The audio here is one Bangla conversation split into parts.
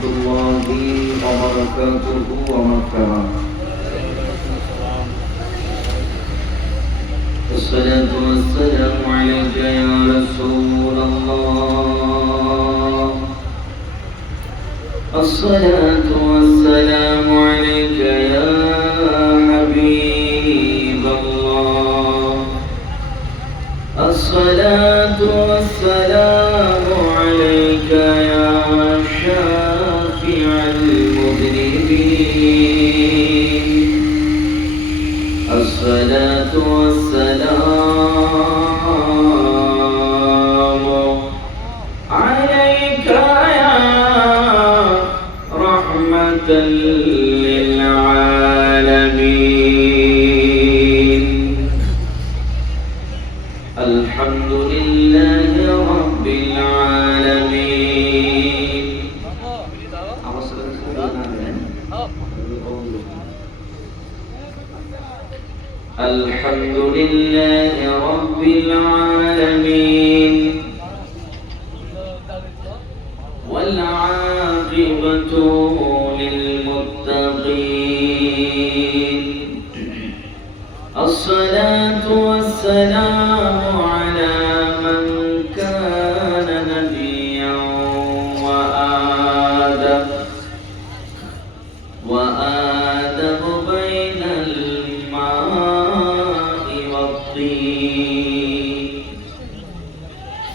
ورحمة الله وبركاته ومغفرة. الصلاة والسلام عليك يا رسول الله. الصلاة والسلام عليك يا حبيب الله. الصلاة والسلام عليك يا شافع المذنبين. الصلاة والسلام عليك يا رحمة للعالمين. الحمد لله رب العالمين. الحمد لله رب العالمين والعاقبة للمتقين. الصلاة والسلام على من كان نبيا وآدم بين الماء والطين.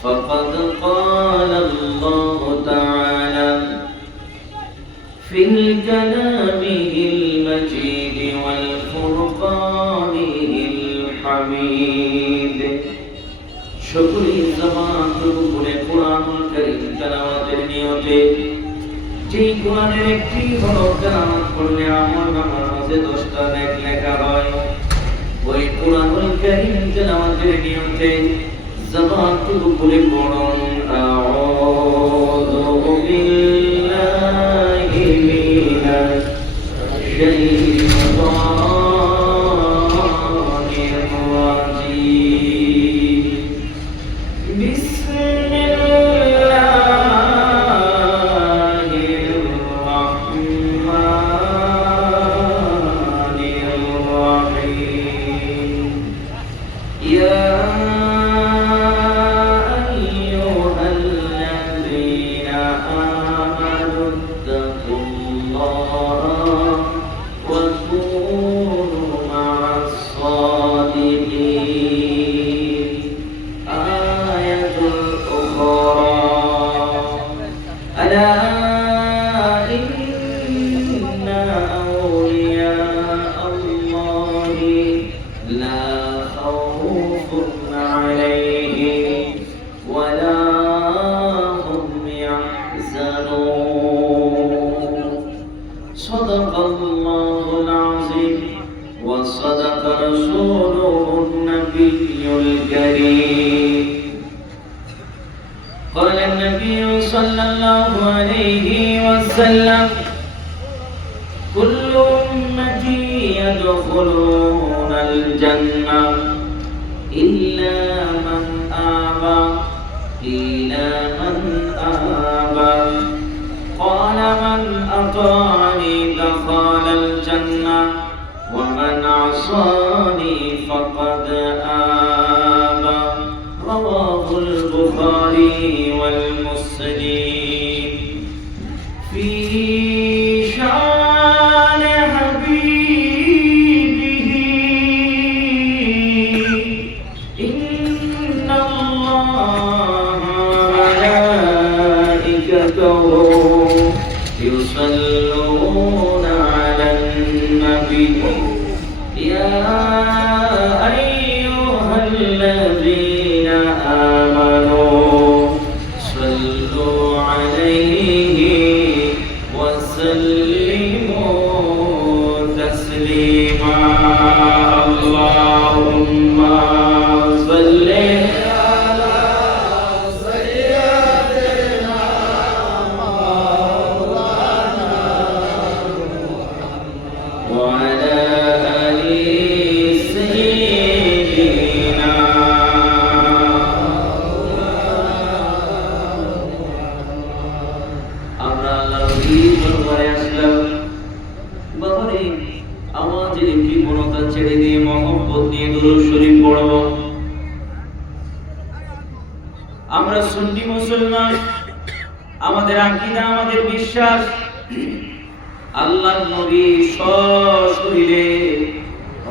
فقد قال الله تعالى في كلامه المجيد والفرقانه الحميد. شكري زمان করে কোরআনুল কারীম তেলাওয়াতের নিয়তে যেই কোরআনের একটি হরফ তেলাওয়াত করলে আমার মাঝে 10টা নেক লেখা হয়। ওই কোরআনুল কারীম তেলাওয়াতের নিয়তে জবান করে পড়ুন আউযু বিল্লাহি মিনাশ শাইতানির রাজীম। বিসমিল্লাহির রাহমানির রাহিম। ইয়া صدق الله العظيم وصدق رسوله النبي الكريم. قال النبي صلى الله عليه وسلم كل أمتي يدخلون الجنة إلا من آبى. قيل من آبى؟ قال من أطاعني دخل الجنة ومن عصاني فقد آبى. رواه البخاري والمسلم. في شان حبيبه إن الله وملائكته يصلون على النبي يا أيها الذين آمنوا صلوا عليه وسلموا تسليما. اللهم صل وعلى آل سيدنا আমরা আল্লাহর নবীর দরবারে আসলাম। বাবারে আমাদের কৃপণতা ছেড়ে দিয়ে মহব্বত নিয়ে দুরূদ শরীফ পড়ব। আমরা সুন্নি মুসলমান, আমাদের আকীদা, আমাদের বিশ্বাস আল্লাহর নবী সশরীরে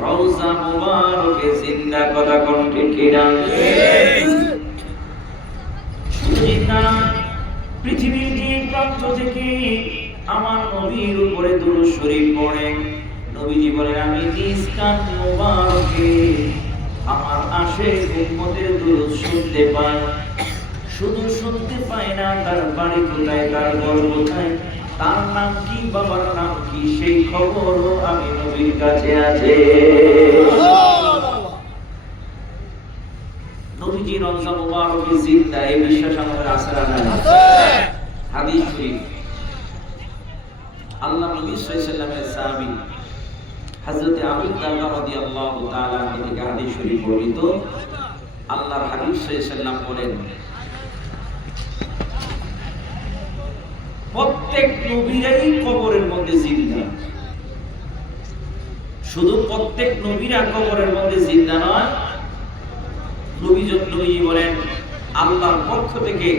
রওজা মুবারকে জিন্দা, কথা কোন ঠিক কিনা? জিন্দা পৃথিবীর যে প্রান্ত থেকে আমার নবীর উপরে দুরূদ শরীফ পড়ে, নবীজি বলেন আমি নিজ কান মুবারকে আমার আশেক উম্মতের দুরূদ শুনতে পাই। শুধু শুনতে পাই না, তার বাড়ি কোথায়, তার ঘর কোথায়, তার নাম কি, বাবার নাম কি, সেই খবরও আমি নবীর কাছে আছে। নবীজি রওজা মুবারকে জিন্দা, এই বিশ্বাস আমাদের আছে না নাই? হাদিস শরীফ আল্লাহ নবী সাল্লাল্লাহু আলাইহি ওয়াসাল্লামের সাহাবী হযরত আবু দারদা রাদিয়াল্লাহু তাআলা থেকে হাদিস শরীফ বর্ণিত। আল্লাহর হাবিব সাল্লাল্লাহু আলাইহি ওয়াসাল্লাম বলেন, প্রত্যেক নবীরাই কবরের মধ্যে জিন্দা। শুধু প্রত্যেক নবীরা কবরের মধ্যে জিন্দা নয়, নবীজি বলেন আল্লাহর পক্ষ থেকে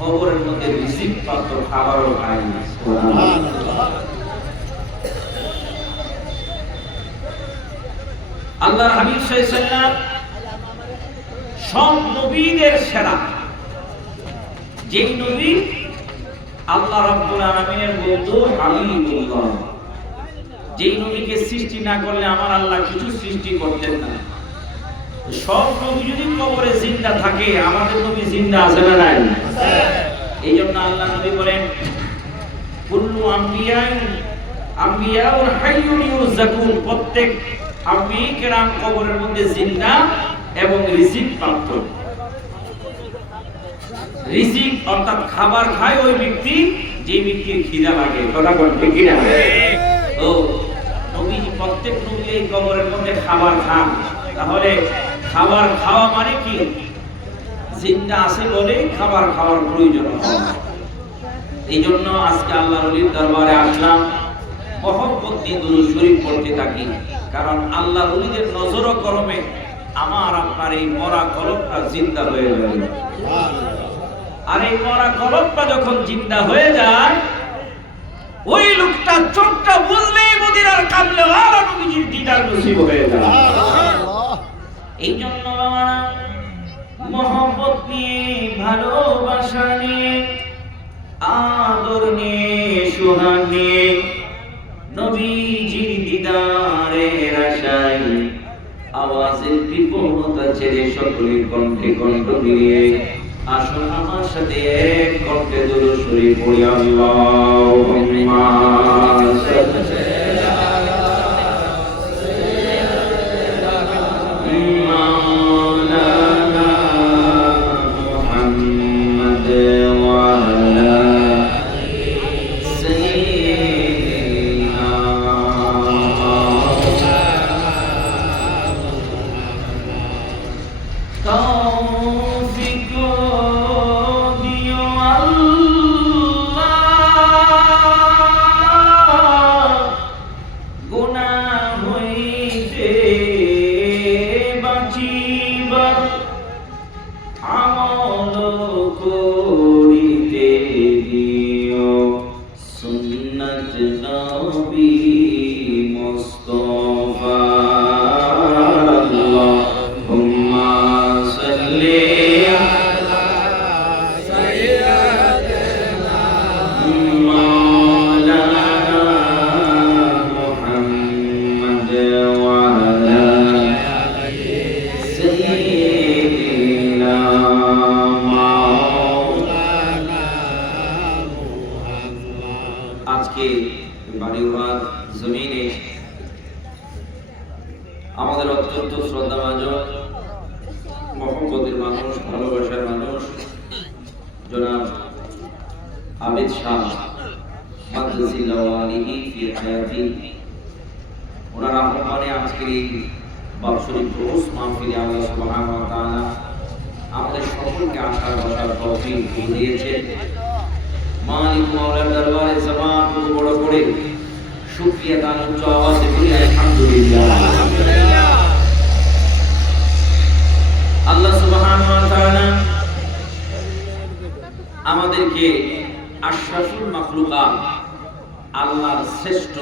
কবরের মধ্যে রিজিক প্রাপ্ত খাবারও খায় না। সুবহানাল্লাহ। আল্লাহর হাবিব সাল্লাল্লাহু আলাইহি ওয়াসাল্লাম সব নবীদের সেরা। যেই নবী আল্লাহ রাব্বুল আলামিনের বন্ধু হাবিবুল্লাহ, যেই নবীকে সৃষ্টি না করলে আমার আল্লাহ কিছু সৃষ্টি করতেন না। সব নবী যদি কবরে জিন্দা থাকে, আমাদের নবী জিন্দা আছে না নাই? এই জন্য আল্লাহ নবী বলেন কুল্লু আম্বিয়াউল হাইয়ুন ইউরযাকুন, প্রত্যেক আম্বিয়া কেরাম কবরের মধ্যে জিন্দা এবং রিজিক প্রাপ্ত। রিজিক অর্থাৎ খাবার খায় ওই ব্যক্তি যে ব্যক্তির খিদা লাগে, কথা বলতে কি না? তো নবী প্রত্যেক নবী এই কবরের মধ্যে খাবার খান। তাহলে খাবার খাওয়া মানে কি? জিন্দা আছে বলে খাবার খাওয়ার প্রয়োজন। এই জন্য আজকে আল্লাহর ওলির দরবারে আসলাম, মহব্বত দিয়ে দুরূদ শরীফ পড়তে থাকি। কারণ আল্লাহর ওলিদের নজর ও করমে আমার আপনার এই মরা কলবটা জিন্দা হয়ে যাবে। আর এই মরা কলবটা যখন জিন্দা হয়ে যায়, ওই লোকটা চোখটা বুঝলেই মদিনার কামলে আর নবীজির দিদার নসিব হয়ে যায়। এই জন্য বাবারা মহব্বত নিয়ে, ভালোবাসা নিয়ে, আদর নিয়ে, সোহাগ নিয়ে, নবীজির দিদারের আশায় আওয়াজের কৃপণতা ছেড়ে সকলের কণ্ঠে কণ্ঠ মিলিয়ে আসুন আমার সাথে এক কণ্ঠে দুরূদ শরীফ পড়ি। আল্লাহুম্মা সাল্লি আজকে বাড়িওয়ালার জমিনে আমাদের অত্যন্ত শ্রদ্ধাভাজন মহব্বতের মানুষ, ভালোবাসার মানুষ জনাব আমিদ শাহ মাদ্রাসাল্লাহু আলাইহি ফি হায়াতি, ওনার আহ্বানে আজকের এই বাৎসরিক দুরূদ মাহফিলে আল্লাহ সুবহানাহু ওয়া তাআলা আমাদের সকলকে আসার বসার তৌফিক দিয়েছেন। মালিক মাওলার দরবারে জবান বড় করে শুকরিয়া দান উচ্চ আওয়াজে বলি আলহামদুলিল্লাহ। আল্লাহ সুবহানাহু ওয়া তাআলা আমাদেরকে আশরাফুল মাখলুকাত, আল্লাহর শ্রেষ্ঠ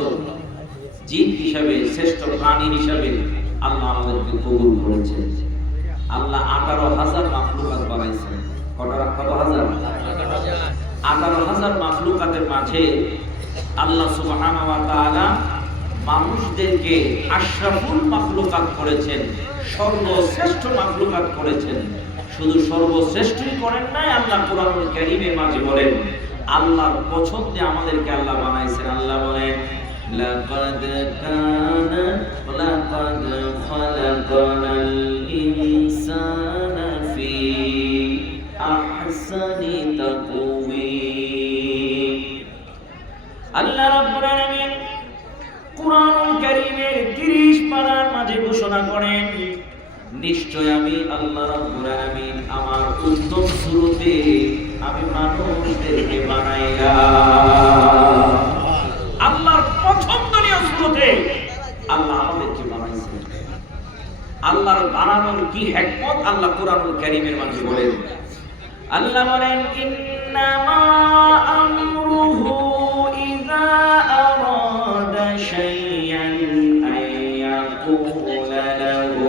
জীব হিসাবে, শ্রেষ্ঠ প্রাণী হিসাবে আল্লাহ আমাদেরকে কবুল করেছেন। আল্লাহ 18,000 মাখলুকাত বানাইছেন। কত হাজার? 18,000 মাখলুকাতের মাঝে আল্লাহ সুবহানাহু ওয়া তাআলা মানুষদেরকে আশরাফুল মাখলুকাত করেছেন, সর্বশ্রেষ্ঠ মাখলুকাত করেছেন। শুধু সর্বশ্রেষ্ঠই করেন নাই, আল্লাহ কোরআনুল কারীমের মাঝে বলেন আল্লাহর পছন্দে আমাদেরকে আল্লাহ বানাইছেন। আল্লাহ বলেন লাকাদ কানা লাকাদ খালাকানাল ইনসানা ফি আহসানি তাকওয়িম। আল্লাহ রাব্বুল আলামিন কোরআনুল কারীমের 30 পারার মাঝে ঘোষণা করেন নিশ্চয় আমি আল্লাহ রাব্বুল আলামিন আমার উত্তম সুরতে আমি মানুষদেরকে বানাইলাম। আল্লাহর পছন্দনীয় সুরতে আল্লাহ আমাদেরকে বানাইছেন। আল্লাহর বানানোর কি হিকমত আল্লাহ কোরআনুল কারীমের মাঝে বলেন। আল্লাহ বলেন ইন্নামা আমরুহু ইযা আরাদা শাইআন আইয়াকুলা লাহু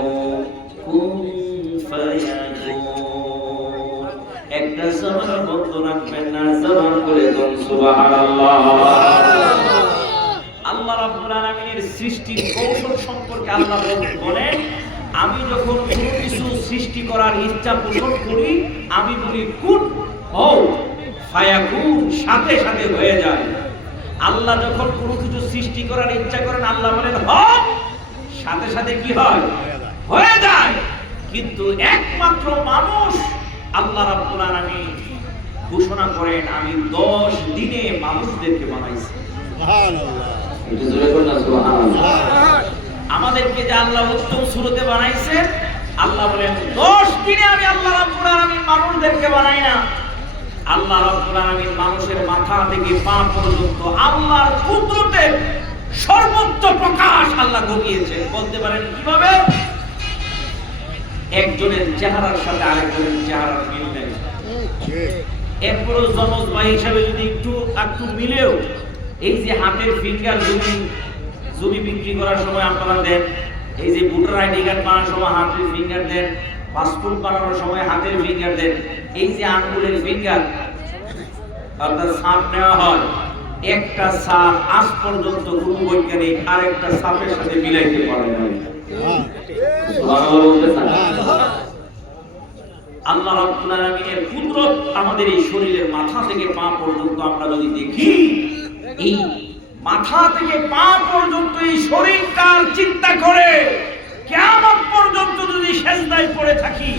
কুন ফায়াকুন। একটা জবান বন্ধ রাখবেন না, জবান করে বলুন সুবহানাল্লাহ। আল্লাহ রাব্বুল আলামিনের সৃষ্টির কৌশল সম্পর্কে আল্লাহ বলেন আমি যখন কোনো কিছু সৃষ্টি করার ইচ্ছা পোষণ করি আমি বলি কুন হও, ফায়াকুন, সাথে সাথে হয়ে যায়। আল্লাহ যখন কোনো কিছু সৃষ্টি করার ইচ্ছা করেন আল্লাহ বলেন হও, সাথে সাথে কি হয়? হয়ে যায়। কিন্তু একমাত্র মানুষ আল্লাহ রাব্বুল আলামিন ঘোষণা করেন আমি 10 দিনে মানুষদেরকে বানাইছি। সুবহানাল্লাহ। এটা জোরে বলুন না সুবহানাল্লাহ। আমাদেরকে যে আল্লাহ উত্তম সুরতে বানাইছেন, আল্লাহ বলেন 10 দিনে আমি আল্লাহ রাব্বুল আলামিন মানুষদেরকে বানাই না। আল্লাহ রাব্বুল আলামিন মানুষের মাথা থেকে পা পর্যন্ত আল্লাহর কুদরতের সর্বোচ্চ প্রকাশ আল্লাহ ঘটিয়েছেন। বলতে পারেন কিভাবে? একজনের চেহারার সাথে আরেকজনের চেহারার মিল নেই। এরপর জমজ ভাই হিসাবে যদি একটু মিলেও এই যে হাতের ফিঙ্গার জমি বিক্রি করার সময় আপনারা দেন, এই যে ভোটার আইডি কার্ড বানানোর সময় হাতের ফিঙ্গার দেন, পাসপোর্ট বানানোর সময় হাতের ফিঙ্গার দেন, এই যে আঙ্গুলের ফিঙ্গার অর্থাৎ ছাপ নেওয়া হয়, একটা ছাপ আজ পর্যন্ত কোনো বৈজ্ঞানিক আরেকটা ছাপের সাথে মিলাইতে পারে না। আল্লাহ রাব্বুল আলামিনের কুদরত আমাদের এই শরীরের মাথা থেকে পা পর্যন্ত আমরা যদি দেখি, এই মাথা থেকে পা পর্যন্ত এই শরীরটার চিন্তা করে কিয়ামত পর্যন্ত যদি সিজদায় পড়ে থাকি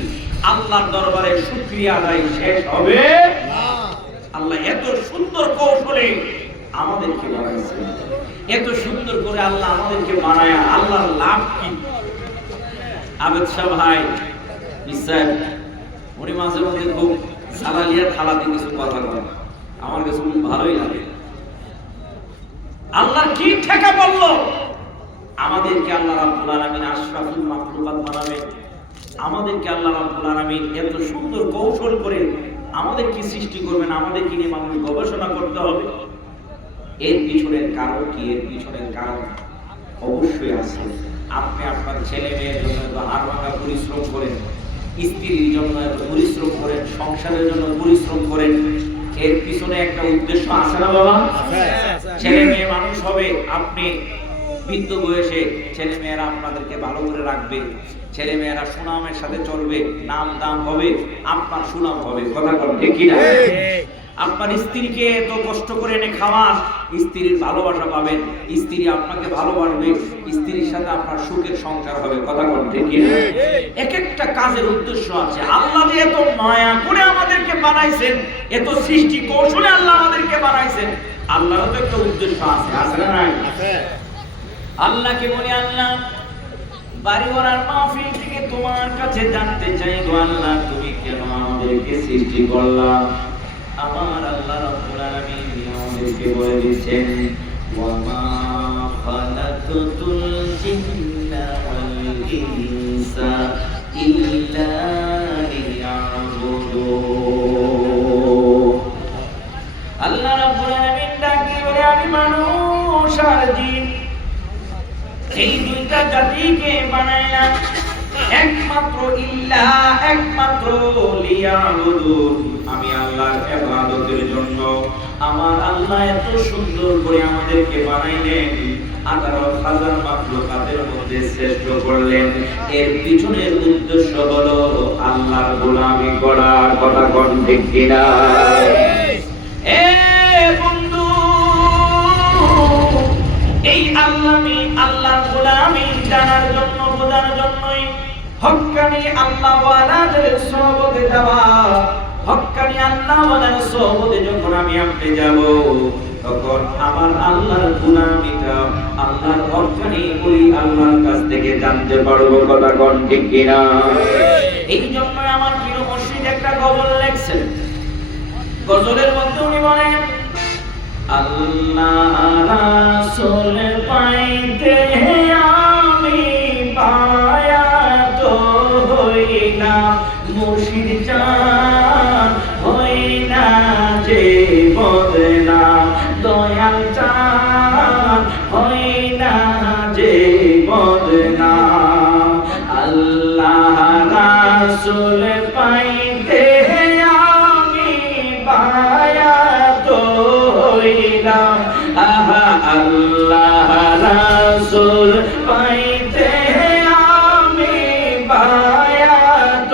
আল্লাহর দরবারে শুকরিয়া আদায় শেষ হবে না। আল্লাহ এত সুন্দর কৌশলে আমাদেরকে বানাইছেন, এত সুন্দর করে আল্লাহ আমাদেরকে বানায়া আল্লাহর লাভ কি? আবেদ শাহ ভাই ইসাব উনি মাঝে মধ্যে খুব সালালিয়া থালাতে কিছু কথা বলেন, আমার কাছে খুব ভালোই লাগে। আল্লাহ কি ঠেকা বলল আমাদেরকে আল্লাহ রাব্বুল আলামিন আশরাফুল মাখলুকাত বানাবে। আমাদেরকে আল্লাহ রাব্বুল আলামিন এত সুন্দর কৌশল করে আমাদের কি সৃষ্টি করবেন, আমাদের কি নিয়ে মানুষ গবেষণা করতে হবে। এর পিছনের কারণ কি? এর পিছনের কারণ অবশ্যই আছে। আপনি আপনার ছেলে মেয়ের জন্য এত হাড়ভাঙা পরিশ্রম করেন, স্ত্রীর জন্য এত পরিশ্রম করেন, সংসারের জন্য পরিশ্রম করেন, এর পিছনে একটা উদ্দেশ্য আছে না বাবা? ছেলে মেয়ে মানুষ হবে, আপনি বৃদ্ধ বয়সে ছেলে মেয়েরা আপনাদেরকে ভালো করে রাখবে, ছেলে মেয়েরা সুনামের সাথে চলবে, নাম দাম হবে, আপনার সুনাম হবে। কথা বলেন ঠিক কি না? আপনার স্ত্রীকে এত কষ্ট করে এনে খাওয়ান, স্ত্রীর ভালোবাসা পাবেন, স্ত্রী আপনাকে ভালোবাসবে, স্ত্রীর সাথে আপনার সুখের সংসার হবে। কথা বলেন ঠিক কি না? এক একটা কাজের উদ্দেশ্য আছে। আল্লাহ যে এত মায়া করে আমাদেরকে বানাইছেন, এত সৃষ্টি কৌশলে আল্লাহ আমাদেরকে বানাইছেন, আল্লাহর তো একটা উদ্দেশ্য আছে, আছে না নাই? আল্লাহকে বলি আল্লাহ বাড়িওয়ালার মাহফিল থেকে তোমার কাছে জানতে চাই গো আল্লাহ, তুমি কেন আমাদেরকে সৃষ্টি করলা? আমার আল্লাহ রাব্বুল আলামিন আমাদেরকে বলে দিচ্ছেন ওয়ামা খালাকতুল জিন্না ওয়াল ইনসা ইল্লা লিয়াবুদুন। আল্লাহ রাব্বুল আলামিন ডাকি বলে আমি মানুষ আর জিন এই দুইটা জাতিকে বানাইলাম একমাত্র একমাত্র লিয়াবুদুন, আমি আল্লাহর ইবাদতের জন্য। আমার আল্লাহ এত সুন্দর করে আমাদেরকে বানাইলেন, 18,000 মাখলুকাতের মধ্যে শ্রেষ্ঠ করলেন। এর পিছনের উদ্দেশ্য হলো আল্লাহর গোলামি করার। কথা কোন ঠিক কিনা? বন্ধু, এই আল্লাহর গোলামি জানার জন্য, বোঝার জন্যই হক্কানি আল্লাহওয়ালাদের সোহবতে যাওয়া। হক্কানি আল্লাহওয়ালার সোহবতে যখন আমি আপনি যাব, তখন আমার আল্লাহর গোলামিটা, আল্লাহর হক্কানি ওই আল্লাহর কাছ থেকে জানতে পারবো। কথা কোন ঠিক কিনা? এই জন্য আমার প্রিয় মুর্শিদ একটা গজল লেখছেন। গজলের মধ্যে উনি বলেন আল্লাহ রাসূল পাইতে আমি বায়াত হইলাম, মুর্শিদ চান হইনা যে বদনাম, দয়াল চান হইনা যে বদনাম। আল্লাহ রাসূল পাইতে আল্লাহ রাসূল পাইতে আমি বায়াত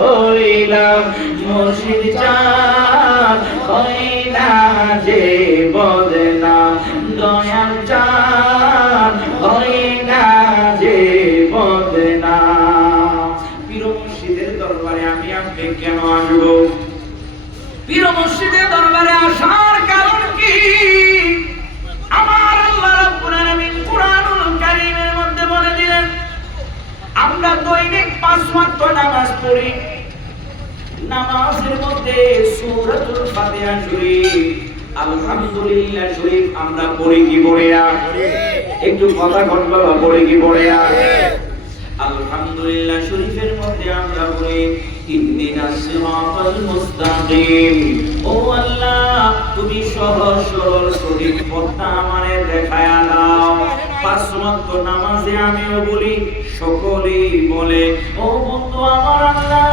হইলাম, মুর্শিদ চান হইনা যে বদনাম, দয়াল চান হইনা যে বদনাম। পীর মুর্শিদের দরবারে আমি আপনি কেন আসবো? পীর মুর্শিদের দরবারে আসার কারণ কি? আমার আল্লাহ রাব্বুল আলামিন কুরআনুল কারীমের মধ্যে বলে দিলেন, আমরা দৈনিক 5 ওয়াক্ত নামাজ পড়ি। নামাজের মধ্যে সূরাতুল ফাতিহা শরীফ, আলহামদুলিল্লাহ শরীফ আমরা পড়ি কি পড়ি না? একটু কথা বলবা, পড়ি কি পড়ি না? আলহামদুলিল্লাহ শরীফের মধ্যে আমরা পড়ি ইহদিনাস সিরাতাল মুস্তাকিম। ও আল্লাহ, তুমি সহজ সরল সঠিক পথটা আমারে দেখায়া দাও। 5 ওয়াক্ত নামাজে আমিও বলি, সকলেই বলে। ও বন্ধু আমার আল্লাহ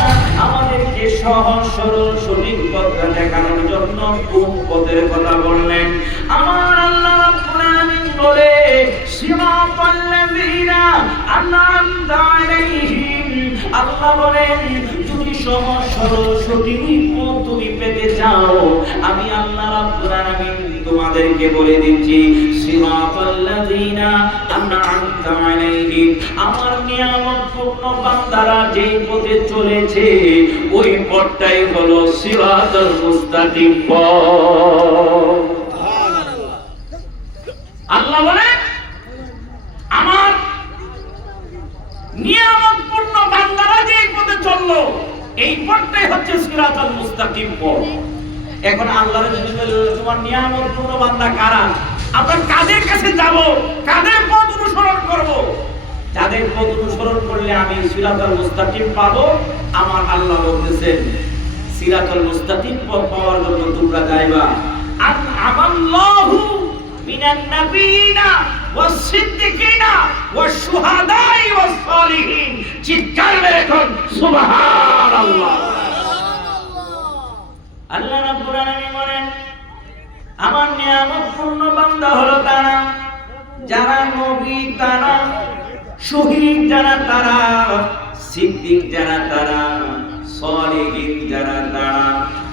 আমাদেরকে সহজ সরল সঠিক পথটা দেখানোর জন্য কোন পথের কথা বললেন? আমার আল্লাহ রাব্বুল আলামিন বলে সিরাতাল লাযিনা আনআমতা আলাইহিম। আল্লাহ বলেন যদি সহজ সরল সঠিক পথ তুমি পেতে চাও, আমি আল্লাহ রাব্বুল আলামিন তোমাদেরকে বলে দিচ্ছি সিরাতাল লাযিনা আনআমতা আলাইহিম। আমার নিয়ামতপূর্ণ বান্দারা যেই পথে চলেছে ওই পথটাই হলো সিরাতাল মুস্তাকিম পথ। আল্লাহ বলেন আমার নিয়ামতপূর্ণ বান্দারা যেই পথে চললো এই পথটাই হচ্ছে সিরাতাল মুস্তাকিম পথ। এখন আল্লাহর যদি বলে তোমার নিয়ামতপূর্ণ বান্দা কারা, আমরা কাদের কাছে যাব, কাদের পথ অনুসরণ করব? যাদের পথ অনুসরণ করলে আমি সিরাতাল মুস্তাকিম পাবো। আমার আল্লাহ বলতেছেন সিরাতাল মুস্তাকিম পথ পাওয়ার জন্য তোমরা যাইবা আমাল্লাহু মিনান নাবিয়িনা ওয়াস সিদ্দিকিনা ওয়াস শুহাদাই ওয়াস সালিহিন। চিৎকার মেরে কোন সুবহানাল্লাহ। আল্লাহ রাব্বুল আলামিন বলেন আমার নিয়ামতপূর্ণ বান্দা হলো তারা যারা নবী, তারা শহীদ, যারা তারা সিদ্দিক, যারা তারা সালিহিন, যারা তারা।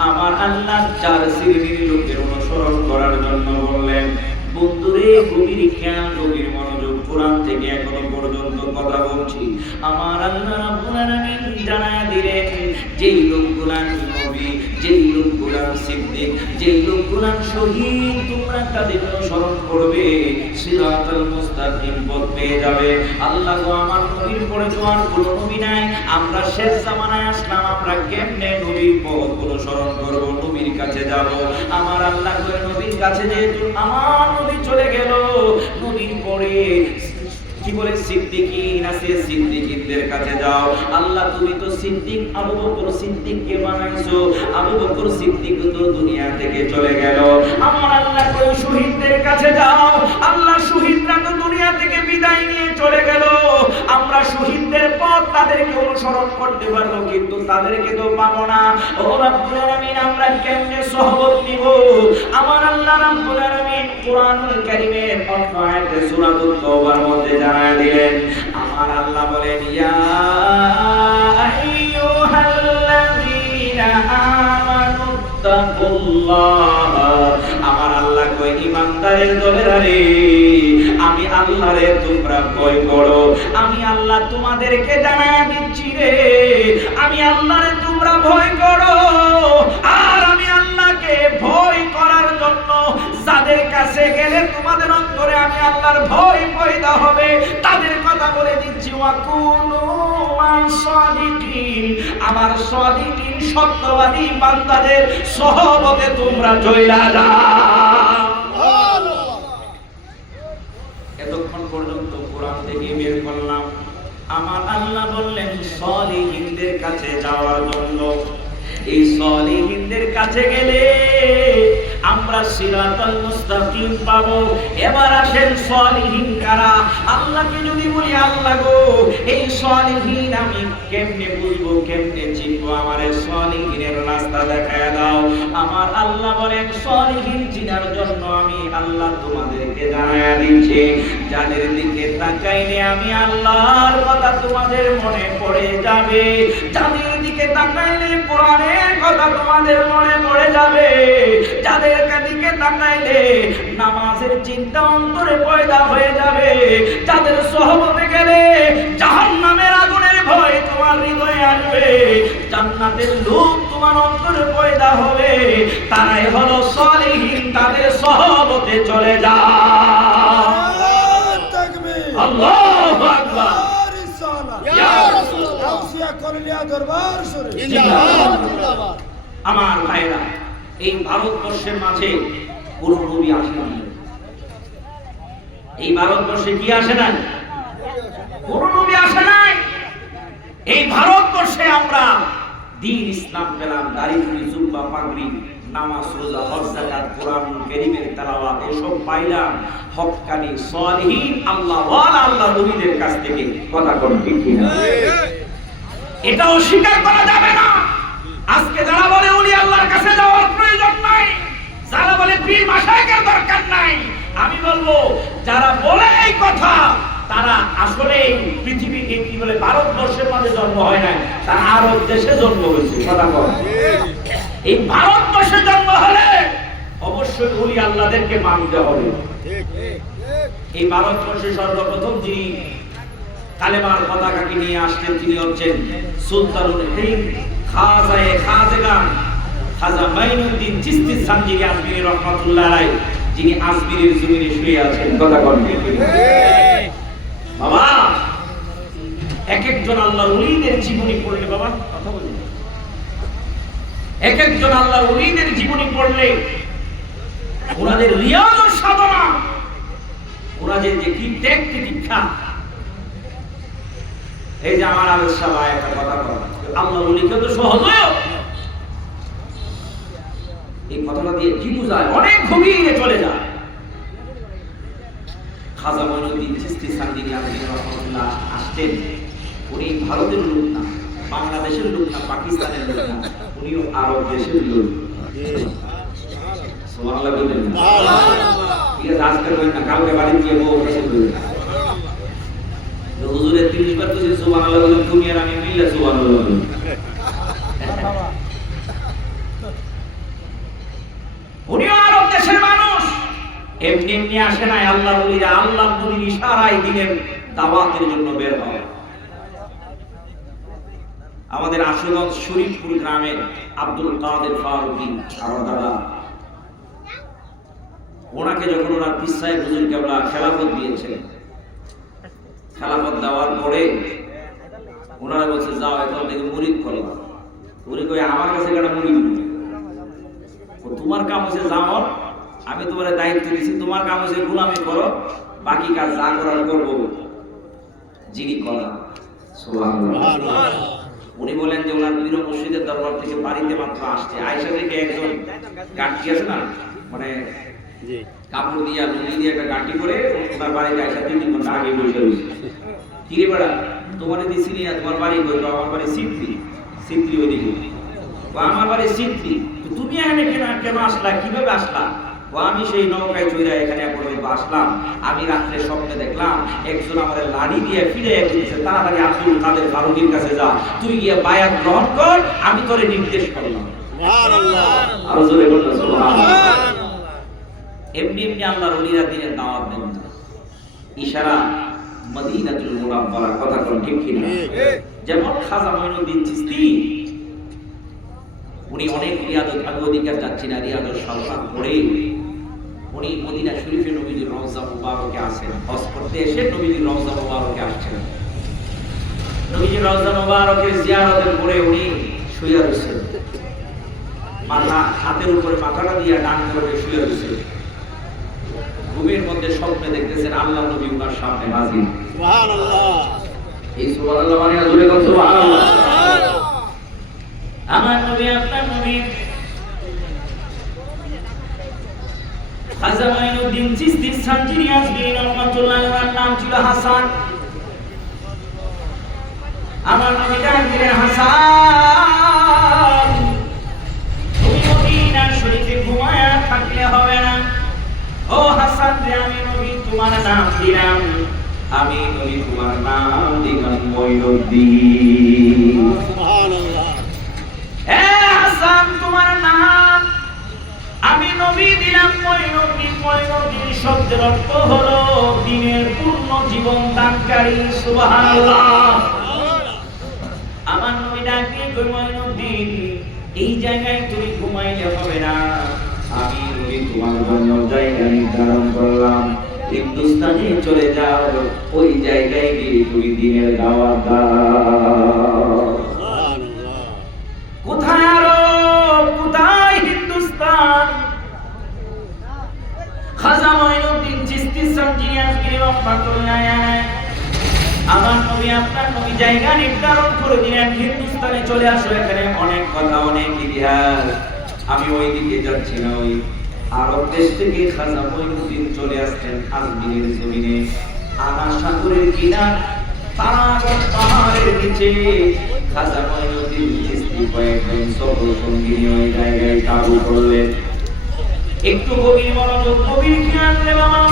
আমার আল্লাহ 4 শ্রেণীর লোকের অনুসরণ করার জন্য বললেন। বন্ধুরে গভীর খেয়াল, গভীর মনোযোগ, কোরআন থেকে এখনো পর্যন্ত কথা বলছি। আমার আল্লাহ রাব্বুল আলামিন জানায়া দিলেন যেই লোকগুলা নবী, যেই লোকগুলা সিদ্দিক, যেই লোকগুলা শহীদ, তোমরা তাদের অনুসরণ করবে সিরাতাল মুস্তাকিম পথ পেয়ে যাবে। আল্লাহ গো আমার নবীর পরে তো আর কোনো নবী নাই, আমরা শেষ জামানায় আসলাম, আমরা কেমনে নবীর পথ অনুসরণ করব, নবীর কাছে যাব? আমার আল্লাহ করে নবীর কাছে যেহেতু আমার নবী চলে গেল, নবীর পরে কি বলে সিদ্দিকিন আছে, সিদ্দিকিনদের কাছে যাও। আল্লাহ তুমি তো সিদ্দিক আবু বকর সিদ্দিককে বানাইছো, আবু বকর সিদ্দিক তো দুনিয়া থেকে চলে গেল। আমার আল্লাহ কই শহীদদের কাছে যাও। আল্লাহ শহীদরা তো দুনিয়া থেকে বিদায় নিয়ে চলে গেল, আমরা শহীদদের পথ তাদেরকে অনুসরণ করতে পারবো, কিন্তু তাদেরকে তো পাবো না। ও রব্বুল আলামিন, আমরা কেমনে সহবত নিব? আমার আল্লাহ রব্বুল আলামিন কুরআনুল কারীমের অন্য আয়াতে সূরাতুত তাওবার মধ্যে জানায় দিলেন। আমার আল্লাহ বলেন, ইয়া আইয়ুহাল্লাযীনা আমানু তাকুল্লাহ। আমার আল্লাহ কই ঈমানদারের দলেরা রে, আমি আল্লাহরে তোমরা ভয় করো। আমি আল্লাহ তোমাদেরকে জানায়া দিচ্ছি রে, আমি আল্লাহরে তোমরা ভয় করো। আর আমি আল্লাহকে ভয় করার জন্য যাদের কাছে গেলে তোমাদের অন্তরে আমি আল্লাহর ভয় পয়দা হবে, তাদের কথা বলে দিচ্ছি, ওয়াকুনু মা'আস-সাদিকিন। আমার সাদিকিন সত্যবাদী বান্দাদের সহবতে তোমরা চইলা যাও। এতক্ষণ পর্যন্ত কোরআন থেকে বের করলাম। আমার আল্লাহ বললেন সালিহিনদের কাছে যাওয়ার জন্য। এই সালিহিনদের কাছে গেলে আমরা সিরাতাল মুস্তাকিম পাবো। এবার আসেন সালিহিন কারা? আল্লাহকে যদি বলি, আল্লাহ গো এই সালিহিন আমি কেমনে বুঝবো, কেমনে চিনবো? আমার সালিহিনের রাস্তা দেখায় দাও। আমার আল্লাহ বলেন সালিহিন চিনার জন্য আমি আল্লাহ তোমাদেরকে জানায়া দিচ্ছি। যাদের দিকে তাকাইলে আমি আল্লাহর কথা তোমাদের মনে পড়ে যাবে, যাদের দিকে তাকাইলে কোরআনের কথা তোমাদের মনে পড়ে যাবে, যাদের দিকে তাকাইলে নামাজের চিন্তা অন্তরে পয়দা হয়ে যাবে, যাদের সহবতে গেলে জাহান্নামের আগুনের ভয় তোমার হৃদয়ে আসবে, জান্নাতের লোভ তোমার অন্তরে পয়দা হবে, তারাই হলো সালিহিন। তাদের সহবতে চলে যাও। আল্লাহু আকবার। ইয়া রাসূলুল্লাহ। আমার ভাইরা, এই ভারতবর্ষের মাঝে কোন নবী আসে নাই। এই ভারতবর্ষে কি আসে নাই? কোন নবী আসে নাই। এই ভারতবর্ষে আমরা দ্বীন ইসলাম পেলাম, দাড়ি টুপি জুব্বা পাগড়ি, নামাজ রোজা হজ যাকাত কোরআনুল কারীমের তেলাওয়াত এসব পাইলাম হক্কানি সালিহিন আল্লাহ ওয়ালা আল্লাহ নবীদের কাছ থেকে। কথা কোন ঠিক কিনা? এটা অস্বীকার করা যাবে না। আজকে যারা বলে ওলি আল্লাহর কাছে যাওয়ার প্রয়োজন নাই, যারা বলে পীর মাশায়েখের দরকার নাই, আমি বলবো যারা বলে এই কথা তারা আসলে পৃথিবীকে কি বলে ভারতবর্ষের মাঝে জন্ম হয় নাই, তারা আরব দেশে জন্ম হয়েছে। কথা বল। এই ভারতবর্ষে জন্ম হলে অবশ্যই ওলি আল্লাহদেরকে মানতে হবে। এই ভারতবর্ষে সর্বপ্রথম যিনি কালেমার পতাকাকে নিয়ে আসছেন তিনি হচ্ছেন সুলতানুল হিন্দ খাজায়ে খাজগান খাজা মাইনুদ্দিন চিশতি সানজিরি আজমিরি রাহমাতুল্লাহ আলাইহি, যিনি আজমিরের জমিনে শুয়ে আছেন। কথা বলেন বাবা, এক একজন আল্লাহর ওলিদের জীবনী পড়লে বাবা, কথা বলেন, এক একজন আল্লাহর ওলিদের জীবনী পড়লে ওনাদের রিয়াজত সাধনা, ওনাদের যে কি ত্যাগ দীক্ষা। এই যে আমার আলের সবাই একটা কথা বলা, আল্লাহর ওলিকে তো সহজ হয়। এই কথাটা দিয়ে কি বোঝায়? অনেক গভীরে চলে যায়। খাজা মাইনুদ্দিন চিশতি সানজিরি আজমিরি রাহমাতুল্লাহ আসতেন। উনি ভারতের লোক না, বাংলাদেশের লোক না, পাকিস্তানের লোক না, উনিও আরব দেশের লোক। সুবহানাল্লাহ বলেন। সুবহানাল্লাহ। ঠিক আছে, আজকে নয় না, কালকে বাড়ি গিয়ে বউ কাছে বলবেন হুজুরের 30 বার তো সুবহানাল্লাহ বলেন, তুমি আর আমি মিলে সুবহানাল্লাহ বলেন। উনিও আরব দেশের মানুষ, এমনি এমনি আসে নাই। আল্লাহর ওলিরা আল্লাহর নবীর ইশারায় দিনের দাওয়াতের জন্য বের হয়। আমাদের আশুগঞ্জ শরীফপুর গ্রামে আব্দুল কাদের ফারুকী আমার দাদা, ওনাকে যখন ওনার পীর সাহেব হুজুর কেবলা খেলাফত দিয়েছেন, খেলাফত দেওয়ার পরে ওনারা বলছে যাও এখন থেকে মুরিদ করবা। উনি কই আমার কাছে একটা মুরিদ, তোমার কাম হচ্ছে যাও আমি তোমার দায়িত্ব দিয়েছি, তোমার কাম হচ্ছে গোলামি করো, বাকি কাজ যা করার করবো। যিনি করা সুবহানাল্লাহ। উনি বলেন যে ওনার পীর মুর্শিদের দরবার থেকে বাড়িতে মাত্র আসছে, আয়েশা থেকে একজন গাঁটি আছে না, মানে কাপড় দিয়া লুঙ্গি দিয়ে একটা গাঁটি করে ওনার বাড়িতে আয়েশা 3 ঘন্টা আগে বসে রয়েছে। কি রে বেড়া, তোমার দিছি না, তোমার বাড়ি কই? আমার বাড়ি সিদ্ধি। সিদ্ধি ওইদিকে। আমার বাড়ি সিদ্ধি। তুমি এখানে কেন আসলা, কিভাবে আসলা? আমি সেই নৌকায় চড়ে এখানে পর্যন্ত আসলাম। আমি রাত্রে স্বপ্নে দেখলাম একজন আমাদের লাঠি দিয়ে ফিরে দিয়েছে, তাড়াতাড়ি আব্দুল কাদের ফারুকীর কাছে যা, তুই গিয়ে বায়াত গ্রহণ কর, আমি তোরে নির্দেশ করলাম। সুবহানাল্লাহ। আর জোরে বলুন সুবহানাল্লাহ। এমনি এমনি আল্লাহর ওলিরা দিনের দাওয়াত দেন না, ইশারা মদিনাতুল মুনাওয়ারা, কথা কোন ঠিক কি না? যেমন খাজা মঈনুদ্দিন চিশতি, উনি অনেক রিয়াদত, আমি ওদিকে যাচ্ছি না, রিয়াদত সালসাত পড়ে উনি মদিনা শরীফে নবীজির রওজা মুবারকে আসেন। হজ করতে এসে নবীজির রওজা মুবারকে আসছেন। নবীজির রওজা মুবারকের জিয়ারতের পরে উনি শুয়ে রয়েছেন, মাথা হাতের উপরে মাথাটা দিয়ে ডান করে শুয়ে রয়েছেন। ঘুমের মধ্যে স্বপ্নে দেখতেছেন আল্লাহ নবী ওনার সামনে হাজির। সুবহানাল্লাহ। এই সুবহানাল্লাহ মানে জোরে বলুন সুবহানাল্লাহ। আমার নবী আপনার নবী খাজা মঈনুদ্দিন চিশতি সানজিরি আজমিরি রাহমাতুল্লাহ আলাইহির নাম ছিল হাসান। আমার নবী ডাক দিলেন, হাসান তুমি মদিনা শরীফে ঘুমায়া থাকলে হবে না। ও হাসান রে, আমি নবী তোমার নাম দিলাম, আমি নবী তোমার নাম দিলাম মঈনুদ্দিন। সুবহানাল্লাহ। এ হাসান, তোমার নাম আমি নবী দিলাম মঈনুদ্দিন। মঈনুদ্দিন শব্দের অর্থ হলো দ্বীনের পূর্ণ জীবন দানকারী। সুবহানাল্লাহ। আমার নবী ডাকে কই, মঈনুদ্দিন এই জায়গায় তুমি ঘুমাইলে হবে না, আমি নবী তোমার জন্য জায়গা নির্ধারণ করলাম, হিন্দুস্তানে চলে যাও, ওই জায়গায় গিয়ে তুমি দ্বীনের দাওয়াত দাও। কোথায় আরব, কোথায় হিন্দুস্তান? খাজা মঈনুদ্দিন চিশতি সানজিরি আজমিরি রাহমাতুল্লাহ আলাইহি আমার নবী আপনার নবী জায়গা নির্ধারণ করে দিলেন, হিন্দুস্তানে চলে আসো, এখানে অনেক কথা, অনেক ইতিহাস। আমি ওই দিকে যাচ্ছি না, ওই আরব দেশ থেকে খাজা মঈনুদ্দিন চলে আসছেন আজমিরের জমিনে। আনা সাগরের কিনার তারাগণ পাহাড়ের নিচে খাজা মঈনুদ্দিন চিশতি কয়েকজন সফর সঙ্গী ওই জায়গায় কাবু করলেন। একটু গভীর মনোযোগ, গভীর খেয়াল রে বাবা।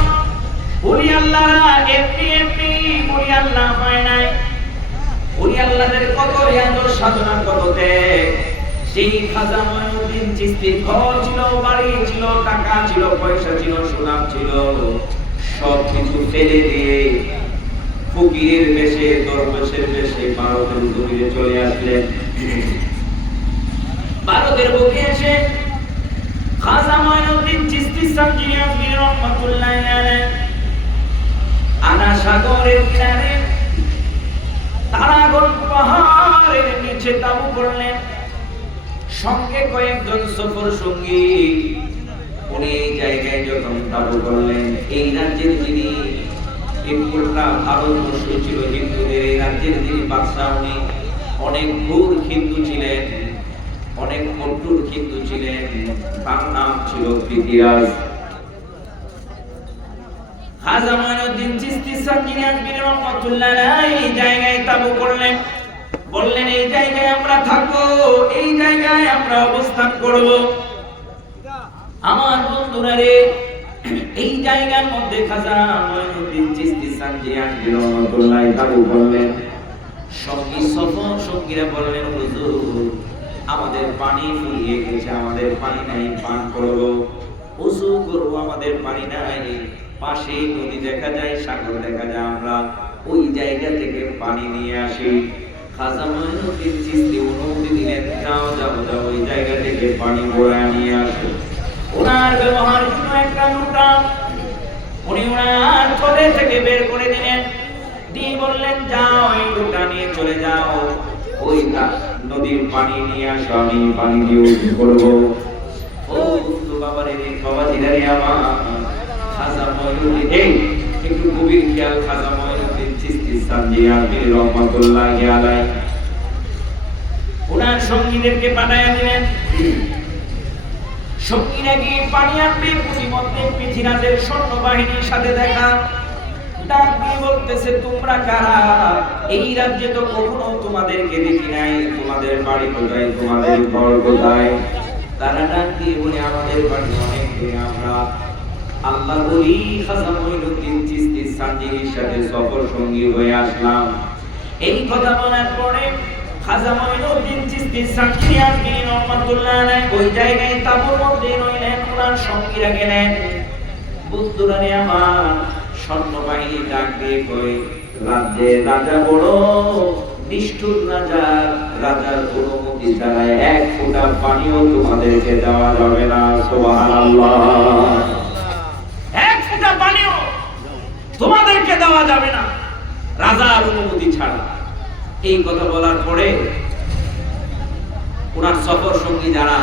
ওলি আল্লাহ এমনি এমনি ওলি আল্লাহ হয় নাই। ওলি আল্লাহদের কত রিয়াজত সাধনা, কত ত্যাগ। সেই খাজা মঈনুদ্দিন চিশতির ঘর ছিল, বাড়ি ছিল, টাকা ছিল, পয়সা ছিল, সুনাম ছিল, সব কিছু ফেলে দিয়ে ফকিরের বেশে, দরবেশের বেশে ভারতের জমিনে চলে আসলেন। ভারতের বুকে এসে খাজা মঈনুদ্দিন চিশতি সানজিরি আজমিরি রাহমাতুল্লাহ আলাইহি আনা সাগরের কিনারে তারাগণ পাহাড়ের নিচে তাবু করলেন, সঙ্গে কয়েকজন সফর সঙ্গী। উনি এই জায়গায় যখন তাবু করলেন, এই রাজ্যের যিনি পুরোটা ভারতবর্ষ ছিল হিন্দুদের, এই রাজ্যের যিনি বাদশাহ, উনি অনেক ঘোর হিন্দু ছিলেন, অনেক কঠোর হিন্দু ছিলেন। তার নাম ছিল পৃথ্বীরাজ। খাজা মঈনুদ্দিন চিশতি সানজিরি আজমিরি রাহমাতুল্লাহ আলাইহি এই জায়গায় তাবু করলেন, বললেন এই জায়গায় আমরা থাকবো, এই জায়গায় আমরা অবস্থান করব। আমার বন্ধুরা রে, এই জায়গার মধ্যে খাজা মঈনুদ্দিন চিশতি সানজিরি আজমিরি রাহমাতুল্লাহ তাবু করলেন। সঙ্গী সফর সঙ্গীরা বললেন, হুজুর আমাদের পানি ফুরিয়ে গেছে, আমাদের পানি নাই, পান করব, ওযু করব, আমাদের পানি নাই। পাশে নদী দেখা যায়, সাগর দেখা যায়, আমরা ওই জায়গা থেকে পানি নিয়ে আসি। খাজা মঈনুদ্দিন চিশতি অনুমতি দিলেন, যাও যাও যাও, ওই জায়গা থেকে পানি বয়ে নিয়ে আসো। ওনার ব্যবহার ছিল একটা লোটা, উনি ওনার কোলে থেকে বের করে দিলেন, দিয়ে বললেন, যাও এই লোটা নিয়ে চলে যাও, ওই নদীর পানি নিয়ে আসো, আমি পানি দিয়ে উজু করবো। ও বাবারে রে বাবাজিরা রে আমার খাজা মঈনুদ্দিন এই একটু গভীর খেয়াল খাজা মঈনুদ্দিন চিশতি সানজিয়া পীর রহমাতুল্লাহি আলাইহি ওনার সঙ্গীদেরকে পাঠায়া দিলেন সঙ্গীরা গিয়ে পানি আনবে প্রতিমধ্যে পৃথিবীর সৈন্য বাহিনীর সাথে দেখা ডাক দিয়ে বলতেছে তোমরা কারা এই রাজ্যে তো কখনো তোমাদেরকে দেখি নাই তোমাদের বাড়ি কোথায় তোমাদের ঘর কোথায় তারা ডাক দিয়ে বলে আমাদের বাড়ি অনেক দূরে আমরা আল্লাহ বলি খাজা মঈনুদ্দিন চিশতি সানজির সাথে সফর সঙ্গী হয়ে আসলাম এই কথা বলার পরে খাজা মঈনুদ্দিন চিশতি সানজি পীর রহমাতুল্লাহি আলাইহি ওই জায়গায় তাঁবুর মধ্যে রইলেন ওনার সঙ্গীরা গেলেন বন্ধুরা রে আমার সৈন্যবাহিনী ডাক দিয়ে কই রাজ্যে রাজা বড় নিষ্ঠুর রাজা রাজার অনুমতি ছাড়া এক ফোঁটা পানিও তোমাদেরকে দেওয়া যাবে না সুবহানাল্লাহ এক ফোঁটা পানিও তোমাদেরকে দেওয়া যাবে না রাজার অনুমতি ছাড়া এই কথা বলার পরে ওনার সফর সঙ্গী যারা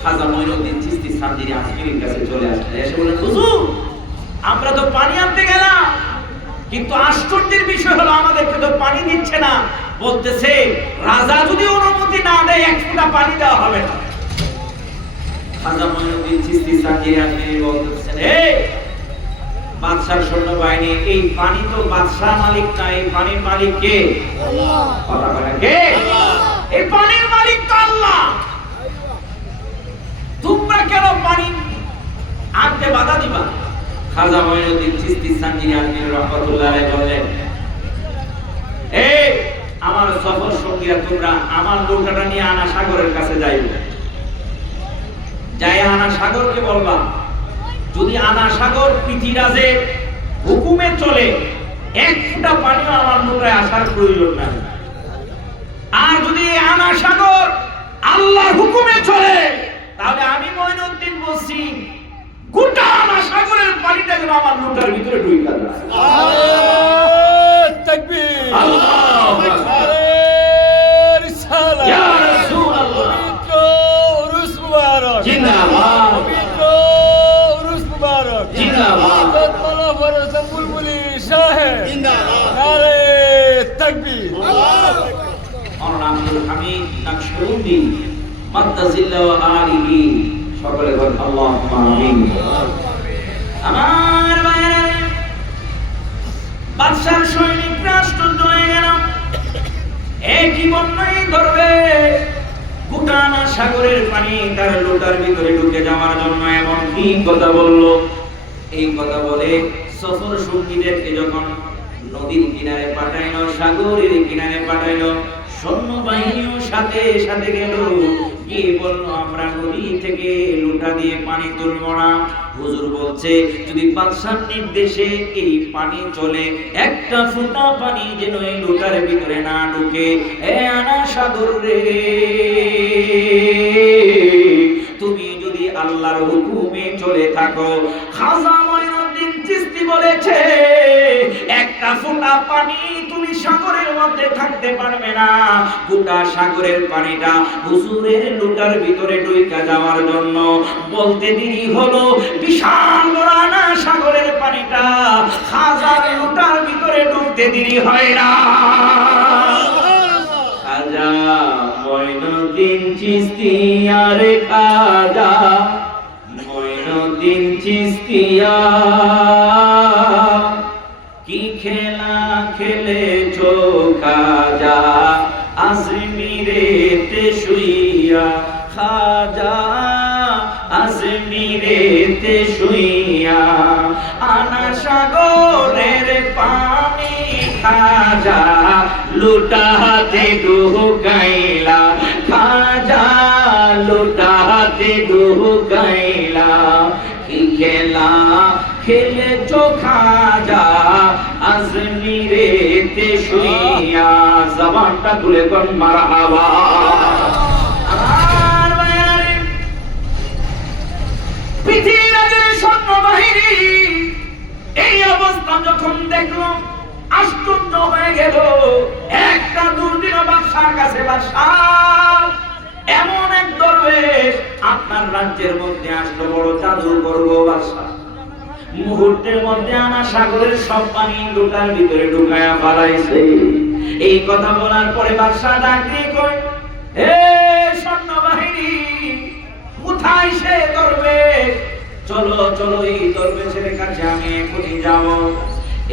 খাজা মঈনুদ্দিন চিশতি সানজির আজমিরের কাছে চলে আসলেন এসে বলেন হুজুর আমরা তো পানি আনতে গেলাম কিন্তু আশ্চর্যের বিষয় হলো আমাদেরকে তো পানি দিচ্ছে না বলতেছে রাজা যদি অনুমতি না দেয় এক ফোঁটা পানি দেওয়া হবে না খাজা মঈনুদ্দিন চিশতি সানজির আজমির বলতেছেন এই বাদশার সৈন্যবাহিনী এই পানি তো বাদশাহ মালিক না এই পানির মালিক কে আল্লাহ কথা বলেন কে আল্লাহ এই পানির মালিক তো আল্লাহ তোমরা কেন পানি আনতে বাধা দিবা খাজা মঈনুদ্দিন চিশতি সানজির আজমির রহমাতুল্লাহি আলাইহি বললেন এই আমার সফর সঙ্গীরা তোমরা আমার নৌকাটা নিয়ে আনা সাগরের কাছে যাইবে যাই আনা সাগরকে বলবা যদি আনা সাগর পৃথিবীরাজের হুকুমে চলে এক ফোঁটা পানিও আমার নৌকায় আসার প্রয়োজন নাই আর যদি আনা সাগর আল্লাহর হুকুমে চলে তাহলে আমি মঈনুদ্দিন বলছি গোটা আনা সাগরের পানিটা যেন আমার নৌকার ভিতরে ঢুকে যায় আল্লাহু তাকবীর আল্লাহু আকবার রিসালাত ইয়া রাসূলুল্লাহ উরুস মুবারক জিন্দাবাদ জিন্দাবাদ মালা ফরসান বুলবুলি শাহে জিন্দাবাদ নারে তাকবীর আল্লাহু আকবার আব্দুল হামিদ নকশবন্দি মাদ্দাজিল্লাহ ওয়া আলিহি সকলে বলেন আল্লাহুম্মা আমিন আমার ভাইরা বাদশার সৈনিকরা আশ্চর্য হয়ে গেল একই বন্যায় ধরবে গোটানা সাগরের পানি তার লোটার ভিতরে ঢুকে যাওয়ার জন্য এমন কি কথা বলল এই কথা বলে সফর সঙ্গীদেরকে যখন নদীর কিনারে পাঠাইলো সাগরের কিনারে পাঠাইলো সৈন্যবাহিনীও সাথে সাথে গেল গিয়ে বলল আমরা নদী থেকে লোটা দিয়ে পানি তুলব না হুজুর বলছে যদি বাদশার নির্দেশে এই পানি চলে একটা ফোঁটা পানি যেন এই লোটার ভিতরে না ঢুকে এ আনা সাগর রে তুমি যদি আল্লাহর হুকুমে চলে থাকো খাজা মঈনুদ্দিন চিশতি বলেছে একটা ফোঁটা পানি তুমি সাগরের মধ্যে থাকতে পারবে না গোটা সাগরের পানিটা হুজুরের লোটার ভিতরে ঢুকে যাওয়ার জন্য বলতে দেরি হলো বিশাল বড়ানা সাগরের পানিটা খাজার লোটার ভিতরে ঢুকতে দেরি হয় না খাজা মঈনুদ্দিন চিশতি আরে খাজা মঈনুদ্দিন চিশতিয়া কি খেলা খেলেছো খাজা আজমিরেতে শুইয়া খাজা আজমিরেতে শুইয়া আনা সাগরের পানি খাজা লুটাতে ঢুকাইলা খাজা লুটাতে ঢুকাইলা কি খেলা খেলেছো খাজা আজমিরেতে শুইয়া জবানটা খুলে কোন মারহাবা আমার ভাইরা পৃথিবীর সৈন্যবাহিনী এই অবস্থা যখন দেখলো আশ্চর্য হয়ে গেল একটা দুর্দিন বাদশার কাছে বাদশা এমন এক দরবেশ আপনার রাজ্যের মধ্যে আসলো, বড় জাদু করবো বাদশা। মুহূর্তের মধ্যে আমার সাগরের সব পানি লোটার ভিতরে ঢুকায়া ফেলাইছে। এই কথা বলার পরে বাদশা ডাক দিয়ে কয়, হে সৈন্যবাহিনী, কোথায় সে দরবেশ? চলো চলো, এই দরবেশের কাছে আমি এখনই যাব।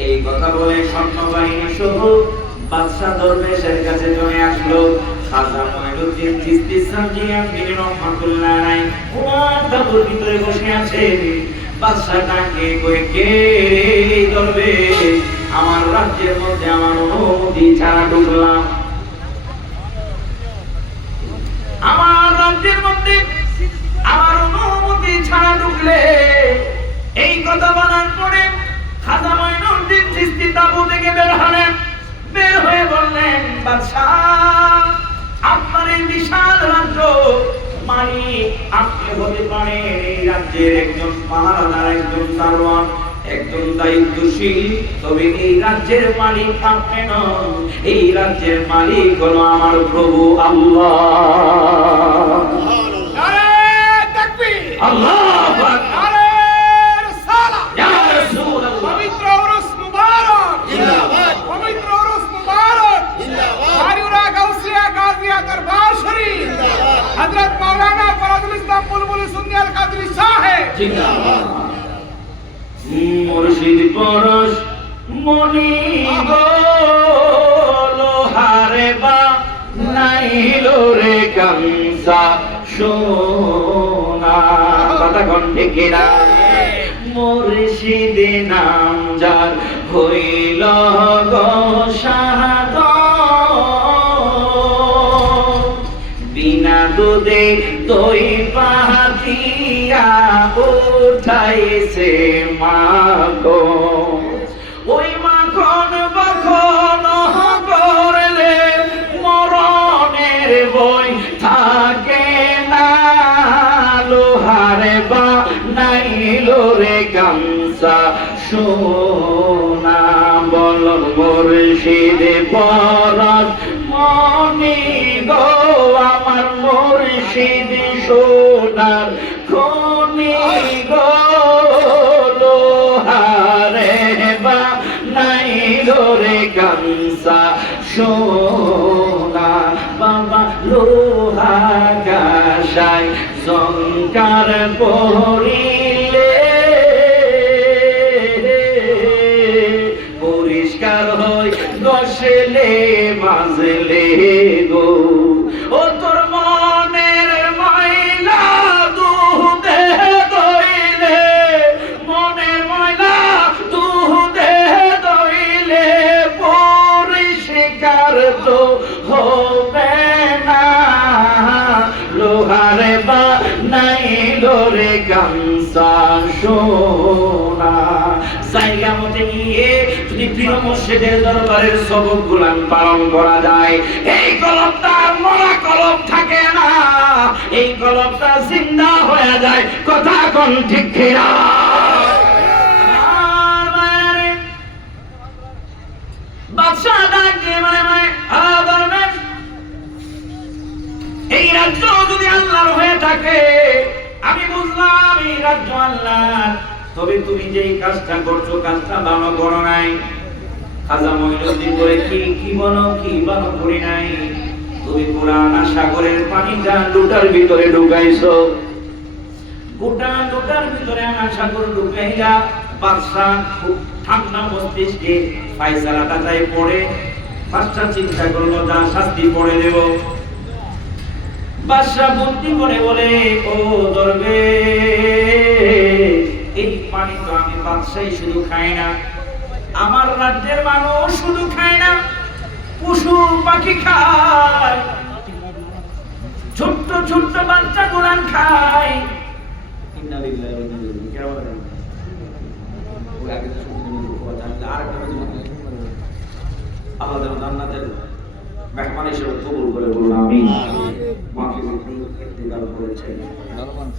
এই কথা বলে সৈন্যবাহিনী সহ বাদশা দরবেশের কাছে চলে আসলো। খাজা মঈনুদ্দিন চিশতি সামজিয়ান বিন রহমাতুল্লাহ আলাইহি ওনার তাবুর ভিতরে বসে আছে। বাদশা ডাকে কই, কে রে দরবেশ? আমার রাজ্যের মধ্যে আমার অনুমতি ছাড়া ঢুকলাম, আমার রাজ্যের মধ্যে আমার অনুমতি ছাড়া ঢুকলে। এই কথা বলার পরে খাজা মঈনুদ্দিন চিশতি তাবু থেকে বের হলেন। বের হয়ে বললেন, বাদশাহ, আপনার এই বিশাল রাজ্য মালিক আপনি হতে পারেন, এই রাজ্যের একজন পাহারাদার, একজন দারোয়ান, একজন দায়িত্বশীল, তবে এই রাজ্যের মালিক আপনি নন। এই রাজ্যের মালিক হলো আমার প্রভু আল্লাহ। নারে তাকবীর, আল্লাহু আকবার। নারে রিসালাত, ইয়া রাসূলুল্লাহ। পবিত্র উরুস মুবারক জিন্দাবাদ, পবিত্র উরুস মুবারক জিন্দাবাদ, আরিউরা গাউসিয়া গাজিয়া দরবার শরীফ হযরত মাওলানা ফরজুল ইসলাম বুলবুল সুন্নি আল কাদরি সাহেব জিন্দাবাদ। মুর্শিদ পরশ মনি গো লোহারে বা নাইলো রে কামসা সোনা। কথা কণ্ঠে কেরা মুর্শিদ নাম যার হইল গো শাহাদ, বিনা দুধে দই পাতিয়া উঠাইছে মাখন। ওই মাখন বখন করলে মরণের বই থাকে না। লোহারে বা নাইলো রে গামসা সোনা। বলন মুর্শিদ পরশ মনি গো আমার মুর্শিদ সোনার খনি গো। লোহারে বা নাইলো রে গামসা সোনা। বাবা লোহা গাছায় জঙ্কার পড়িলে পরিষ্কার হয় গসলে মাজলে গো। ও তোর মনের ময়লা দুধে দইলে, মনের ময়লা দুধে দইলে পরিষ্কার তো হবে না। লোহারে বা নাইলো রে গামসা সোনা। জায়গা মতে নিয়ে যদি প্রিয় মুর্শিদের দরবারের সবক গুলান পালন করা যায়, এই কলবটা মরা কলব থাকে না, এই কলবটা জিন্দা হয়ে যায়। কথা কোন ঠিক কিনা? বাদশাহ ডাক দিয়ে মানে দরবেশ, এই রাজ্য যদি আল্লাহর হয়ে থাকে, আমি বুঝলাম এই রাজ্য আল্লাহর, তবে তুমি যেই কাজটা করছো কাজটা ভালো করো নাই। খাজা মঈনুদ্দিন বলে, কি ভালো করি নাই? তুমি পুরানা সাগরের পানিটা লোটার ভিতরে ঢুকাইছো, গোটা লোটার ভিতরে আনা সাগর ঢুকাইলা। বাদশাহ খুব ঠান্ডা মস্তিষ্কে ফায়সালাটা তাই পড়ে বাদশাহ চিন্তা করলো, যা শাস্তি পড়ে দেব। বাদশাহ বুদ্ধি করে বলে, ও দরবেশ, এই পানি তো আমি বাদশাহী শুধু খাই না, আমার রাজ্যের মানুষ শুধু খায় না, পশু পাখি খায়, ছোট্ট ছোট্ট বাচ্চা গুলান খায়। আল্লাহ জান্নাতের মেহমান হিসেবে কবুল করে বলুন আমিন। মাফি ইন্তেকাল করেছেন, ভালো মানুষ,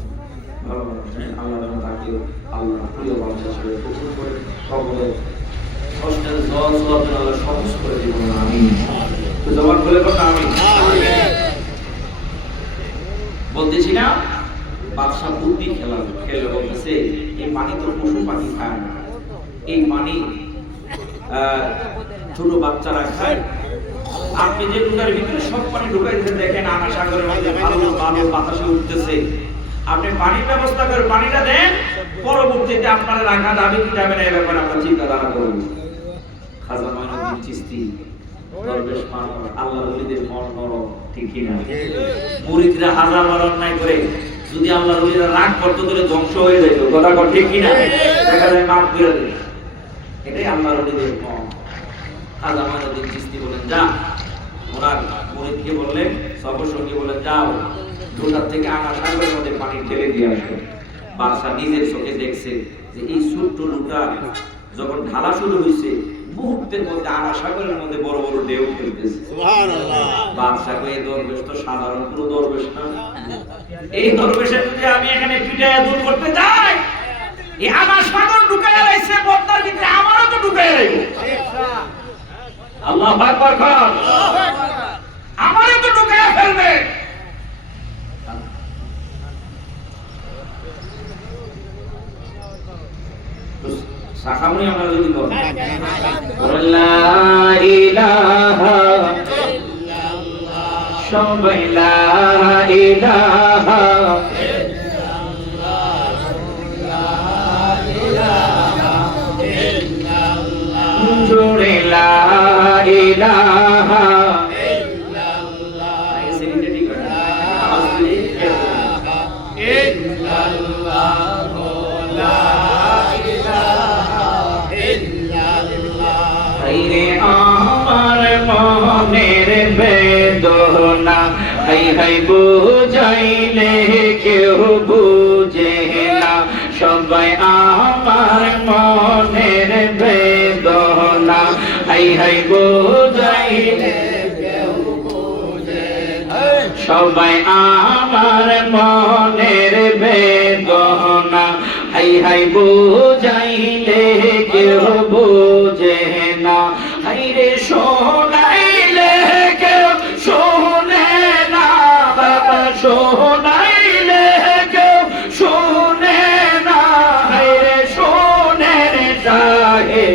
আল্লাহ তাকে আল্লাহ প্রিয় মানুষ হিসেবে কবুল করে সকলে কষ্টের জল আল্লাহ সহজ করে দিবেন আমিন। তো জবান বলে কথা আমিন। বলতেছিলাম বাদশাহ বুদ্ধি খেলে বলতেছে এই পানি তো পশু পাখি খায় না, এই পানি ছোট বাচ্চারা খায়। আপনি যে ডুকার ভিতরে সব পানি ঢুকাই দিতে দেখেন আনা সাগরের মধ্যে ভালো ভালো বাতাসে উঠতেছে, আপনি পানির ব্যবস্থা করে পানিটা দেন, পরবর্তীতে আপনারা রাখা যাবে কি যাবে না এই ব্যাপারে আমরা চিন্তাধারা করব। খাজা মঈনুদ্দিন চিশতি দরবেশ মানুষ, আল্লাহর ওলিদের মন নরম, ঠিক কি না? মুরিদরা হাজার বার অন্যায় করে যদি আল্লাহর ওলিরা রাগ করতে ধরে ধ্বংস হয়ে যেত, কথা কর ঠিক কি না? দেখা যায় মাফ করে দেয়, এটাই আল্লাহর ওলিদের মন। খাজা মঈনুদ্দিন চিশতি বলেন যা, ওনার মুরিদকে বললেন, সফর সঙ্গী বলেন যাও ডোকার থেকে আনা সাগরের মধ্যে পানি ঢেলে দিয়ে আসো। বাদশাহ নিজের চোখে দেখছে যে এই ছোট্ট লুটা যখন ঢালা শুরু হয়েছে মুহূর্তের মধ্যে আনা সাগরের মধ্যে বড় বড় ঢেউ খেলতেছে। সুবহানাল্লাহ। বাদশাহ কয়ে দরবেশ তো সাধারণ কোনো দরবেশ না, এই দরবেশের যদি আমি এখানে পিটায়া দূর করতে যাই, এই আনা সাগর ঢুকায়া রাইছে বদ্দার ভিতরে, আমারও তো ঢুকায়া রাইব। আল্লাহু আকবার কর, আমারও তো ঢুকায়া ফেলবে। সাখামনি আমরা যদি করি লা ইলাহা ইল্লাল্লাহ, সবাই লা ইলাহা ইল্লাল্লাহ, লা ইলাহা ইল্লাল্লাহ, জোরে লা ইলাহা ইল্লাল্লাহ। এই সেটা ঠিক আছে, আওয়াজ দিয়ে ইল্লাল্লাহ লা আমার মনের বেদনা হাই হাই বুঝাইলে কেউ বুঝে না, সবাই আমার মনের বেদনা হাই হাই বুঝাইলে কেউ বুঝে না, সবাই আমার মনের বেদনা হাই হাই বুঝাইলে কেউ বুঝে না, হাই রে শোনাইলে কেউ শোনে না, বাবা শোনাইলে কেউ শোনে না, হাই রে শোনে চাহে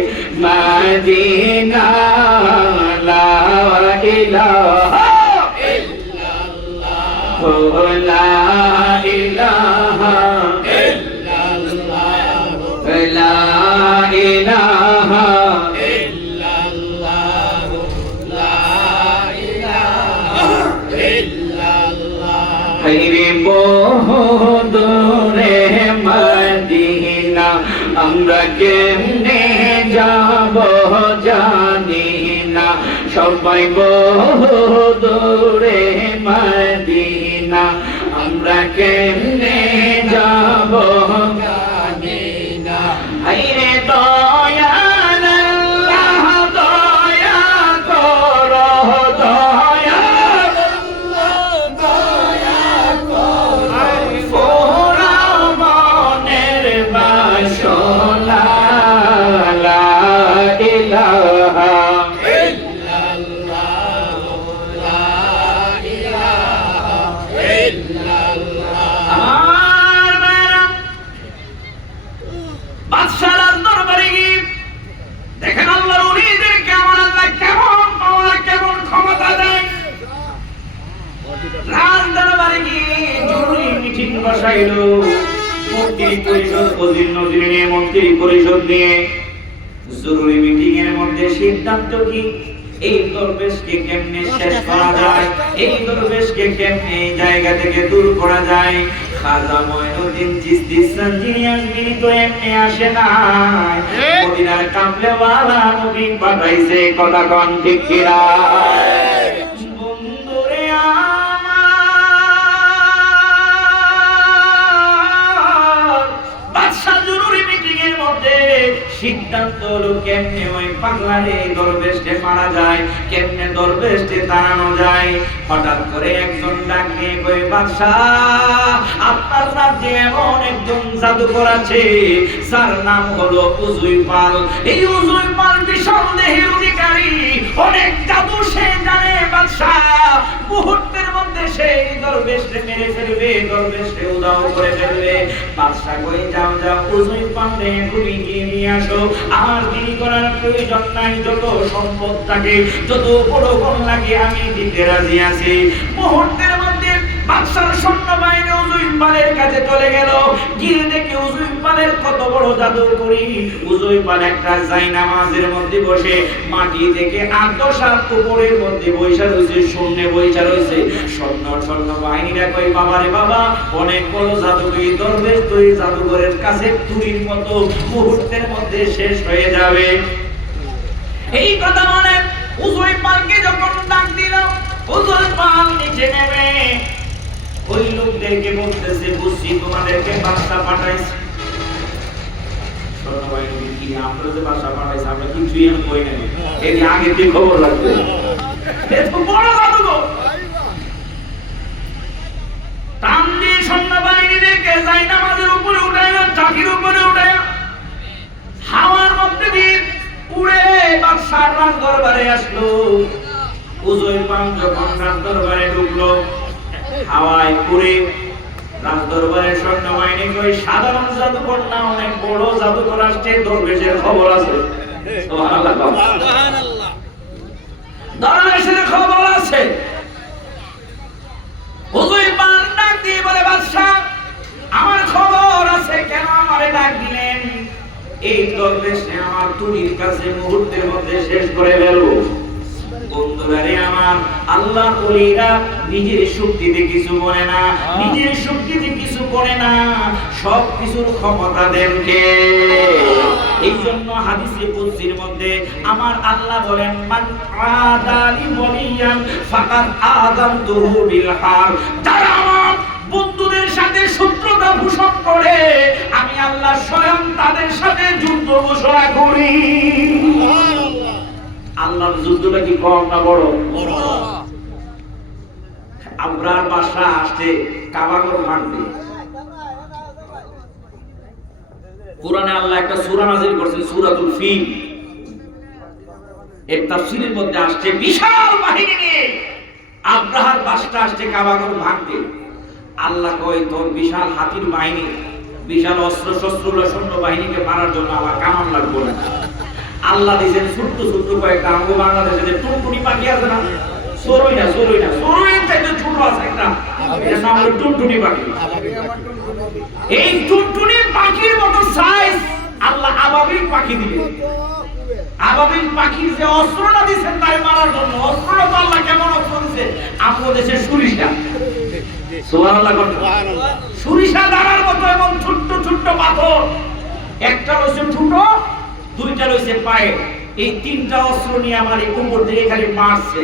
মদিনা লা ইলাহা ইল্লাল্লাহ, লা ইলাহা লা ইলাহা ইল্লাল্লাহ, লা ইলাহা ইল্লাল্লাহ। হায়রে বহুদূরে মদিনা আমরা কেমনে যাব জানি না, সবাই বহুদূরে মদিনা আমরা কেমনে যাব জানি না, হায়রে দয়াল আল্লাহ দয়া করো, দয়াল আল্লাহ দয়া করো, পোড়াও মনের বাসনা লা ইলাহা ইল্লাল্লাহ, লা ইলাহা ইল্লাল্লাহ। আমার মেরা বাদশার দরবারে গিয়ে দেখেন আল্লাহর ওলিদেরকে আমার আল্লাহ কেমন পাওয়ার কেমন ক্ষমতা দেয়। রাজ দরবারে গিয়ে জরুরি মিটিং বসাইলো, মন্ত্রী পরিষদ অধীন নদী নিয়ে মন্ত্রী পরিষদ নিয়ে জরুরি মিটিং এর মধ্যে সিদ্ধান্ত কি এই দরবেশকে কেমনে শেষ করা যায়, এই দরবেশকে কেমনে এই জায়গা থেকে দূর করা যায়। খাজা মঈনুদ্দিন চিশতি যিনি আসবেন তো এমনি আসে না, মদিনার কামলেওয়ালা নবী পাঠাইছে, কথা কোন ঠিক কিনা? বন্ধুরে আমার বাদশা জরুরি মিটিং এর মধ্যে সিদ্ধান্ত হলো কেমনে ওই পাগলারে দরবেশকে মারা যায়, কেমনে দরবেশকে তাড়ানো যায়। হঠাৎ করে একজন ডাক দিয়ে কই, বাদশাহ আপনার রাজ্যে এমন একজন জাদুকর আছে যার নাম হলো উজুইপাল। এই উজুইপাল বিশাল দেহের অধিকারী, অনেক জাদু সে জানে বাদশাহ। মুহূর্তের মধ্যে সেই দরবেশকে মেরে ফেলবে, দরবেশকে উধাও করে ফেলবে। বাদশাহ কই, যাও যাও উজুইপালকে তুমি গিয়ে নিয়ে আসো, আমার দেরি করার প্রয়োজন নাই। যত সম্পদ থাকে, যত বড় গুণ লাগে আমি দিতে রাজি আছি। মুহূর্তের মধ্যে বাদশার সৈন্যবাহিনী উজুইপালের কাছে চলে গেল। গিয়ে দেখে উজুইপালের কত বড় জাদু করি। উজুইপাল একটা জায়নামাজের মধ্যে বসে মাটি থেকে 8-10 হাত উপরের মধ্যে বৈশা রয়েছে, শূন্যে বৈশা রয়েছে। সৈন্যবাহিনীরা কই, বাবা রে বাবা, অনেক বড় জাদুকরি দরবেশ, তুই জাদুঘরের কাছে তুরির মতো মুহূর্তের মধ্যে শেষ হয়ে যাবে। এই কথা বলে উজুইপালকে যখন ডাক দিল, উজুইপাল নিচে নেমে ওই লোকদেরকে বলতেছে, বুঝছি তোমাদেরকে বাদশা পাঠাইছে। সৈন্যবাহিনী কি আমরা যে বাদশা পাঠাইছে আমরা কিছুই আমি কই নাই, এর আগে কি খবর রাখবে? এত বড় জাদুঘর টান দিয়ে সৈন্যবাহিনীদেরকে জায়নামাজের উপরে উঠাইল, চাকির উপরে উঠাইল, হাওয়ার মধ্যে দিয়ে উড়ে বাদশার রাজ দরবারে আসলো। উজুইপাল যখন রাজ দরবারে ঢুকলো, হাওয়ায় উড়ে রাজ দরবারের সৈন্যবাহিনী কই, সাধারণ জাদুকর না, অনেক বড় জাদুকর আসছে, দরবেশের খবর আছে। সুবহানাল্লাহ, সুবহানাল্লাহ, দরবেশের খবর আছে। উজুইপাল ডাক দিয়ে বলে, বাদশা আমার খবর আছে, কেন আমারে ডাক দিলেন? এই দরবেশে আমার তুলির কাছে মুহূর্তের মধ্যে শেষ করে ফেলবো। বন্ধুরা আমার, আল্লাহর ওলিরা নিজের শক্তিতে কিছু বলে না, নিজের শক্তিতে কিছু করে না, সব কিছুর ক্ষমতা দেন কে? এই জন্য হাদিসে কুদসির মধ্যে আমার আল্লাহ বলেন, মান আদালি ওয়ালিয়ান ফাকাদ আযানতুহু বিল হারব। যারা আমার বন্ধুদের সাথে শত্রুতা পোষণ করে, আমি আল্লাহ স্বয়ং তাদের সাথে যুদ্ধ ঘোষণা করি। আল্লাহর যুদ্ধটা কি কম না বড়? আমরার বাসা আসছে কাবাগর ভাঙতে। কোরআনে আল্লাহ একটা সূরা নাযিল করেছেন, সূরাতুল ফিল। এর তাফসীরের মধ্যে আসছে বিশাল বাহিনী নিয়ে আব্রাহার বাসটা আসছে কাবাগর ভাঙতে। আল্লাহ কয়, তোর বিশাল হাতির বাহিনী, বিশাল অস্ত্র শস্ত্র সৈন্য বাহিনীকে মারার জন্য আমার কামান লাগবে না। আল্লাহ দিয়েছেন ছোট্ট ছোট্ট কয়েকটা, আমাদের বাংলাদেশে যে টুনটুনি পাখি আছে না, সরই না সরইয়ের চাইতে ছোট আছে একটা, এর নাম হলো টুনটুনি পাখি। এই টুনটুনি পাখির মতো সাইজ আল্লাহ আবাবিল পাখি দিলেন। আবাবিল পাখির যে অস্ত্রটা দিয়েছেন তাই মারার জন্য, অস্ত্রটা তো আল্লাহ কেমন অস্ত্র দিয়েছে? আমাদের দেশের সরিষা। সুবহানাল্লাহ, সুবহানাল্লাহ। সরিষা দানার মতো এবং ছোট্ট ছোট্ট পাথর, একটা রয়েছে ঠুটো, দুইটা রয়েছে পায়ে। এই তিনটা অস্ত্র নিয়ে আমার এই উপর থেকে খালি মারছে।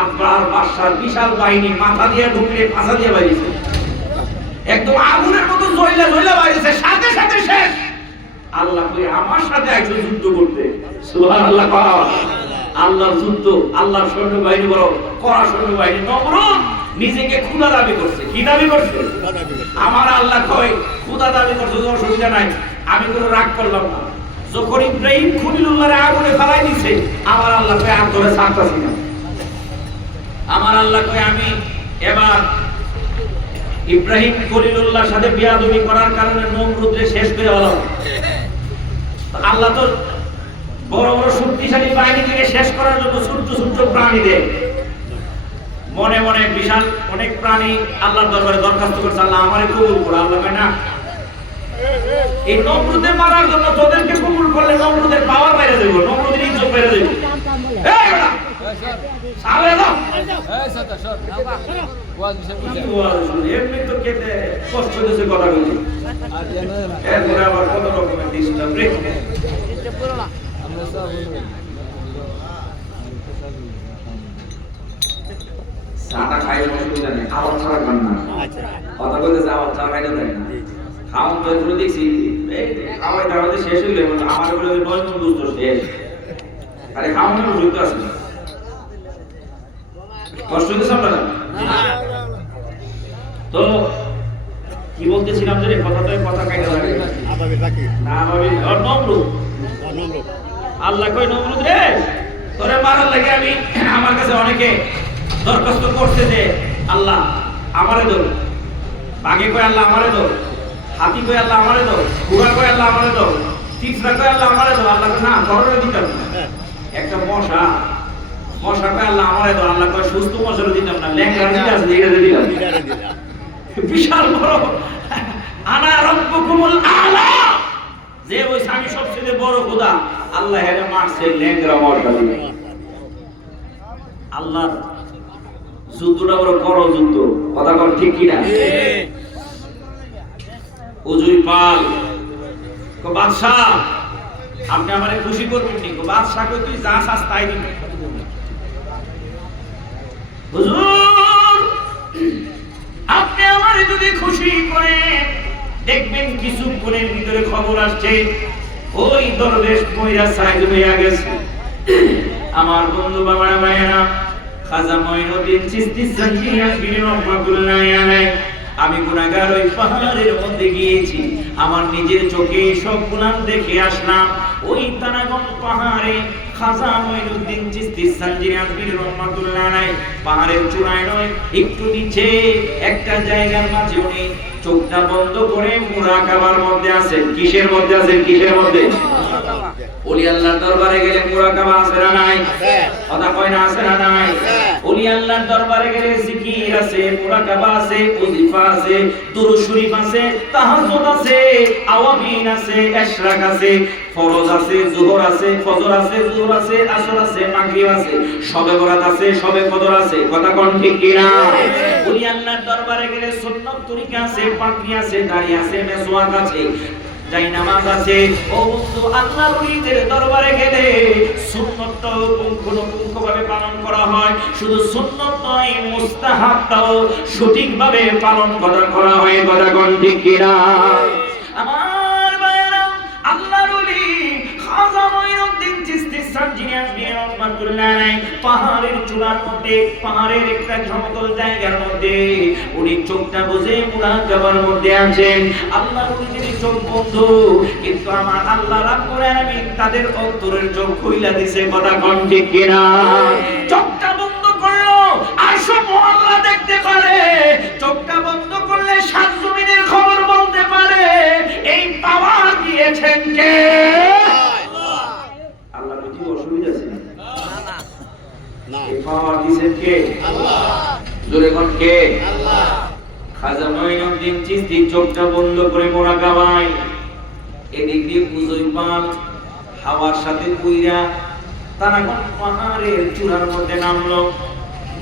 আব্রাহার বাদশার বিশাল বাহিনী মাথা দিয়ে ঢুকলে পাছা দিয়ে বাইরেছে, একদম আগুনের মতো জ্বলা জ্বলা বাইরেছে, সাথে সাথে শেষ। আল্লাহ কই, আমার সাথে একজন যুদ্ধ করতে। সুবহানাল্লাহ, আল্লাহর যুদ্ধ, আল্লাহর সৈন্যবাহিনী বড় কড়া সৈন্যবাহিনী। নমরুদ নিজেকে খোদা দাবি করছে। কি দাবি করছে? আমার আল্লাহ কয়, খোদা দাবি করছে, অসুবিধা নাই, আমি কোনো রাগ করলাম না। যখন ইব্রাহিম খলিলুল্লাহর আগুনে ফেলাই দিছে, আমার আল্লাহ কয়, আর ধরে ছাড়তাছি না। আমার আল্লাহ কয়, আমি এবার ইব্রাহিম খলিলুল্লাহর সাথে বিয়াদবি করার কারণে নমরুদকে শেষ করে হলাম। আল্লাহ তো বড় বড় শক্তিশালী বাহিনী থেকে শেষ করার জন্য ছোট্ট ছোট্ট প্রাণী দেয়। মনে মনে বিশাল অনেক প্রাণী আল্লাহর দরবারে দরখাস্ত করছে, আল্লাহ আমারে কবুল করো। আল্লাহ কয়, না, এই নমরুদের মারার জন্য তোদেরকে কবুল করলে নমরুদের পাওয়ার বাইরে দেব, নমরুদের ইজ্জত বাইরে দেব। এই বেটা সালে দাও, এই সাতা সর ওয়াজ বিষয় বুঝে এমনি তো কেটে কষ্ট দিতে কথা বলি। আর জানো না এরপরে আবার কত রকমের ডিস্টার্ব ব্রেক এটা পুরো না আমরা সব সাটা খাই অসুবিধা নেই, আওয়াজ ছাড়া গান না। আচ্ছা কথা বলতে আওয়াজ ছাড়া গাইতে দেয় না, খাওয়ান তো করে দেখছি এই খাওয়াই দাওয়াতে শেষ হইলে আমার বলে 9 জন দুষ্ট শেষ আরে খাওয়ানোর যুক্ত আছে কষ্ট হইতেছে আপনারা তো কি বলতেছিলাম যে কথা কাইটা লাগে না ভাবি নমরুদ আল্লাহ কই নমরুদ রে তোরে মারার লাগে আমি আমার কাছে অনেকে দরখাস্ত করছে যে আল্লাহ আমারে দাও বাঘে কই আল্লাহ আমারে দাও হাতি কই আল্লাহ আমারে দাও ঘোড়া কই আল্লাহ আমারে দাও তিফরা কই আল্লাহ আমারে দাও আল্লাহ না কররে দিতাম না একটা মশা কই আল্লাহ আমারে দাও আল্লাহ কই সুস্থ মশারে দিতাম না ল্যাংড়া দিতে আছে এটা দিলাম বিশাল বড় আনা রব্বুকুমুল আলা যে ওই স্বামী সবচেয়ে বড় খোদা আল্লাহ হেরে মারছে ল্যাংড়া মশা দিয়ে আল্লাহ যুদ্ধটা বড় বড় যুদ্ধ কথা কর ঠিক কি না উজুই পাল কো বাদশা আপনি আমারে খুশি করবেন নি কো বাদশা কই তুই যা চাস তাই দিবি হুজুর আপনি আমারে যদি খুশি করেন দেখবেন কিছুক্ষণের ভিতরে খবর আসছে ওই দরবেশ মইরা সাইদ হইয়া গেছে আমার বন্ধু বাবারা ভাইয়েরা খাজা মঈনুদ্দিন চিশতি সানজিয়া বিন রহমাতুল্লাহ আলাইহি আমি গুনাহগার ওই পাহাড়ের মধ্যে গিয়েছি আমার নিজের চোখে সব গুনাহ দেখে আসলাম ওই তারাগণ পাহাড়ে খাজা মঈনুদ্দিন চিশতি সানজিয়া বিন রহমাতুল্লাহ আলাইহি পাহাড়ের চূড়ায় নয় একটু নিচে একটা জায়গার মাঝে উনি চোখটা বন্ধ করে মুরাকাবার মধ্যে আছেন কিসের মধ্যে আছেন কিসের মধ্যে ওলি আল্লাহর দরবারে গেলে মুরাকাবা আছে না নাই কথা কয় না আছে না নাই ওলি আল্লাহর দরবারে গেলে জিকির আছে মুরাকাবা আছে ওজিফা আছে দুরূদ শরীফ আছে তাহাজ্জুদ আছে আওয়াবিন আছে ইশরাক আছে ফরজ আছে যোহর আছে ফজর আছে জোহর আছে আসর আছে মাগরিব আছে শবে বরাত আছে শবে কদর আছে কথা কোন ঠিক কি না ওলি আল্লাহর দরবারে গেলে সুন্নাত তরিকা আছে পাকড়ি আছে দাড়ি আছে মেসওয়াক আছে যাই নামাজ আছে ও বন্ধু আল্লাহর ওলিদের দরবারে গেলে সুন্নাতটাও পুঙ্খানুপুঙ্খভাবে পালন করা হয় শুধু সুন্নাত নয় মুস্তাহাবটাও সঠিকভাবে পালন করা হয় কথা কোন ঠিক কি না আমার ভাইরা আল্লাহর ওলি খাজা মঈনুদ্দিন চিশতি সানজিয়া বিন রহমাতুল্লাহ আলাইহি পাহাড়ের চূড়ার মধ্যে পাহাড়ের একটা সমতল জায়গার মধ্যে উনি চোখটা বুজে মুরাকাবার মধ্যে আছেন আল্লাহর ওলিদের চোখ বন্ধ কিন্তু আমার আল্লাহ রাব্বুল আলামিন তাদের অন্তরের চোখ খুইলা দিয়েছে কথা কোন ঠিক কি না চোখটা বন্ধ করলো আর সব আল্লাহ দেখতে পারে চোখটা বন্ধ করলে সাত জমিনের খবর বলতে পারে এই পাওয়ার দিয়েছেন কে আল্লাহ কি অসুবিধা আছে না এই পাওয়ার দিয়েছেন কে আল্লাহ জোরে কোন কে আল্লাহ খাজা মঈনুদ্দিন চিশতি চোখটা বন্ধ করে মুরাকাবায় এদিক দিয়ে উজুই পাল হাওয়ার সাথে কইরা তারাগণ পাহাড়ের চূড়ার মধ্যে নামলো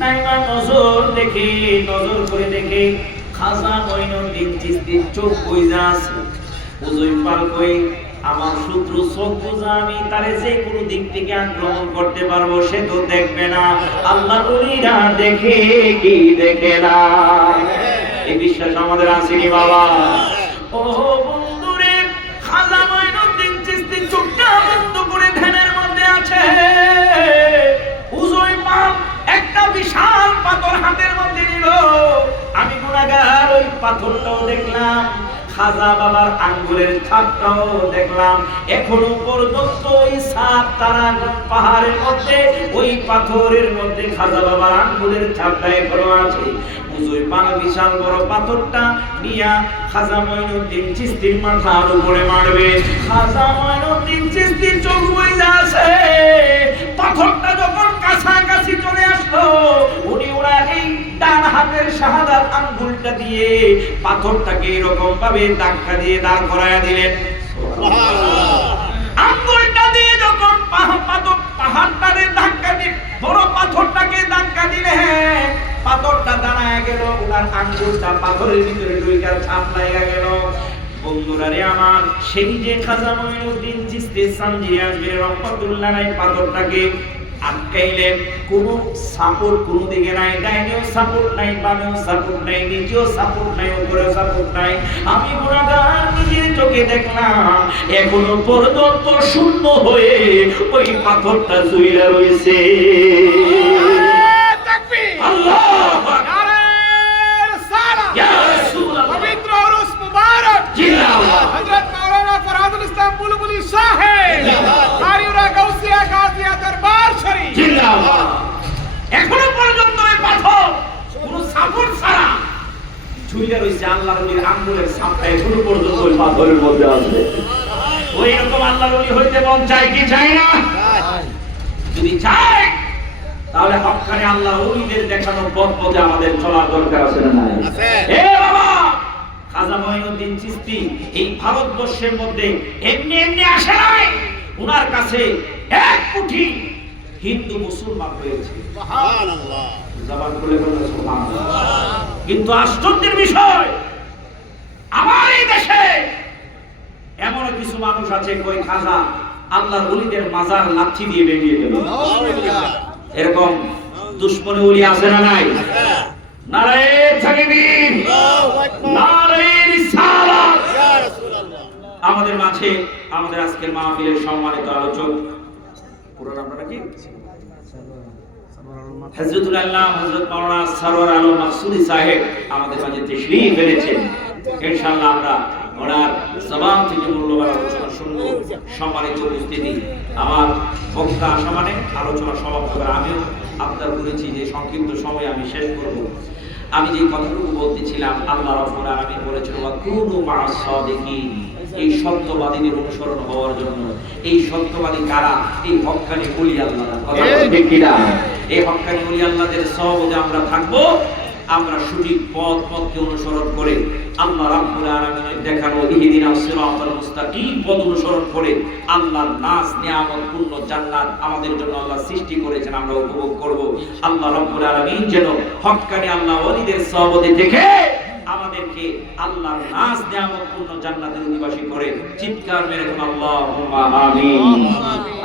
নাইমা নজর করে দেখে খাজা মঈনুদ্দিন চিশতির চোখ কইরা আছে উজুই পাল কই আমার শত্রু চোখ বুঝা আমি তারে যে কোনো দিক থেকে আক্রমণ করতে পারবো সে তো দেখবে না আল্লাহর ওলিরা দেখে কি দেখে না এই বিশ্বাস আমাদের আছে নি বাবা ও বন্ধুরে খাজা মঈনুদ্দিন চিশতি চোখটা বন্ধ করে ধ্যানের মধ্যে আছে উজুই পাল একটা বিশাল পাথর হাতের মধ্যে নিল আমি গুনাহগার ওই পাথরটাও দেখলাম খাজা বাবার আঙ্গুলের ছাপটাও দেখলাম এখনো পর্যন্ত ওই ছাপ তারাগণ পাহাড়ের মধ্যে ওই পাথরের মধ্যে খাজা বাবার আঙ্গুলের ছাপটা এখনো আছে উজুই পাল বিশাল বড় পাথরটা নিয়া খাজা মঈনুদ্দিন চিশতির মাথার উপরে মারবে খাজা মঈনুদ্দিন চিশতির চোখ বুইজা আছে পাথরটা যখন কাছাকাছি চলে আসলো উনি ওরা এই ডান হাতের শাহাদাত আঙ্গুলটা দিয়ে পাথরটাকে এরকম ভাবে ধাক্কা দিয়ে দাঁড় করায়া দিলেন সুবহানাল্লাহ আঙ্গুলটা দিয়ে যখন পাহাড়টাকে ধাক্কা দিয়ে বড় পাথরটাকে ধাক্কা দিলেন পাথরটা দাঁড়ায় গেল ওনার আঙ্গুলটা পাথরের ভিতরে ঢুইকা ছাপ লাগা গেল বন্ধুরা রে আমার সেই যে খাজা মঈনুদ্দিন চিশতি সানজিয়া বিন রহমাতুল্লাহ আলাইহি পাথরটাকে আটকাইলে কোনো সাপোর্ট কোনো দিকে নাই, ডাইনেও সাপোর্ট নাই, বামেও সাপোর্ট নাই, নিচেও সাপোর্ট নাই, উপরেও সাপোর্ট নাই। আমি গুনাহগার নিজের চোখে দেখলাম এখনো পর্যন্ত শূন্য হয়ে ওই পাথরটা ঝুইলা রয়েছে। তাকবীর, আল্লাহু আকবার, নারে রিসালাত, ইয়া রাসূলুল্লাহ, পবিত্র উরুস মুবারক, জিন্দাবাদ, হযরত মাওলানা ফরহাদুল ইসলাম বুলবুলি সাহেব, হারিউরা গাউসিয়া গাজিয়া দরবার শরীফ, জিন্দাবাদ। এখনো পর্যন্ত ওই পাথর কোনো সাপোর্ট ছাড়া ঝুইলা রয়েছে। আল্লাহর ওলির আঙ্গুলের ছাপটা এখনো পর্যন্ত ওই পাথরের মধ্যে আছে। ওই রকম আল্লাহর ওলি হইতে মন চায় কি চায় না? যদি চায় তাহলে হক্কানে আল্লাহর ওলিদের দেখানো পথ পথে আমাদের চলার দরকার আছে না নাই? এ বাবা, খাজা মঈনুদ্দিন চিশতি এই ভারতবর্ষের মধ্যে এমনি এমনি আসে নাই। ওনার কাছে এক কোটি হিন্দু মুসলমান হয়েছে। সুবহানাল্লাহ। জবান খুলে বলুন সুবহানাল্লাহ। কিন্তু আশ্চর্যের বিষয়, আমার এই দেশে এমন কিছু মানুষ আছে কই খাজা আল্লাহর ওলিদের মাজার লাঠি দিয়ে ভেঙে দিল। এরকম দুশমনে ওলি আছে না নাই? নারে তাকবীর, নারে রিসালাত। আমাদের মাঝে আমাদের আজকের মাহফিলের সম্মানিত আলোচক, পুরো নামটা কি? হযরতুল আল্লাহ হযরত মাওলানা সরওয়ার আলম মাকসুদি সাহেব আমাদের মাঝে তাশরীফ এনেছেন। ইনশাআল্লাহ আমরা ওনার জবান থেকে মূল্যবান আলোচনা শুনব। সম্মানিত উপস্থিতি, আমার বক্তা সমানে আলোচনা সমাপ্ত করে আমিও আবদার করেছি যে সংক্ষিপ্ত সময় আমি শেষ করব। আমি যে কথাটুকু বলতেছিলাম, আল্লাহ রাব্বুল আলামিন বলেছেন ওয়া কুনু মা'আস সাদিকিন, এই সত্যবাদীদের অনুসরণ হওয়ার জন্য। এই সত্যবাদী কারা? এই হক্কানি ওলি আল্লাহরা। কথা ঠিক কি না? এই হক্কানি ওলি আল্লাহদের সহবতে আমরা থাকবো। আমরা সঠিক পথকে অনুসরণ করে আল্লাহ রাব্বুল আলামিনের দেখানো ইহদিনাস সিরাতাল মুস্তাকিম পথ অনুসরণ করে আল্লাহর নাজ নিয়ামত পূর্ণ জান্নাত আমাদের জন্য আল্লাহ সৃষ্টি করেছেন, আমরা উপভোগ করব। আল্লাহ রাব্বুল আলামিন যেন হক্কানি আল্লাহ ওলিদের সহবতে দেখে আমাদেরকে আল্লাহর নাজ নিয়ামত পূর্ণ জান্নাতের অধিবাসী করে। চিৎকার মেরে বলুন আল্লাহুম্মা আমিন।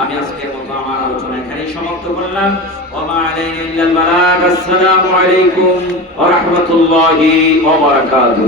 আমি আজকের মতো আমার আলোচনা এখানেই সমাপ্ত করলাম। ওয়া মা আলাইনা ইল্লাল বালাগ। আসসালামু আলাইকুম ওয়া রাহমাতুল্লাহি ওয়া বারাকাতুহু।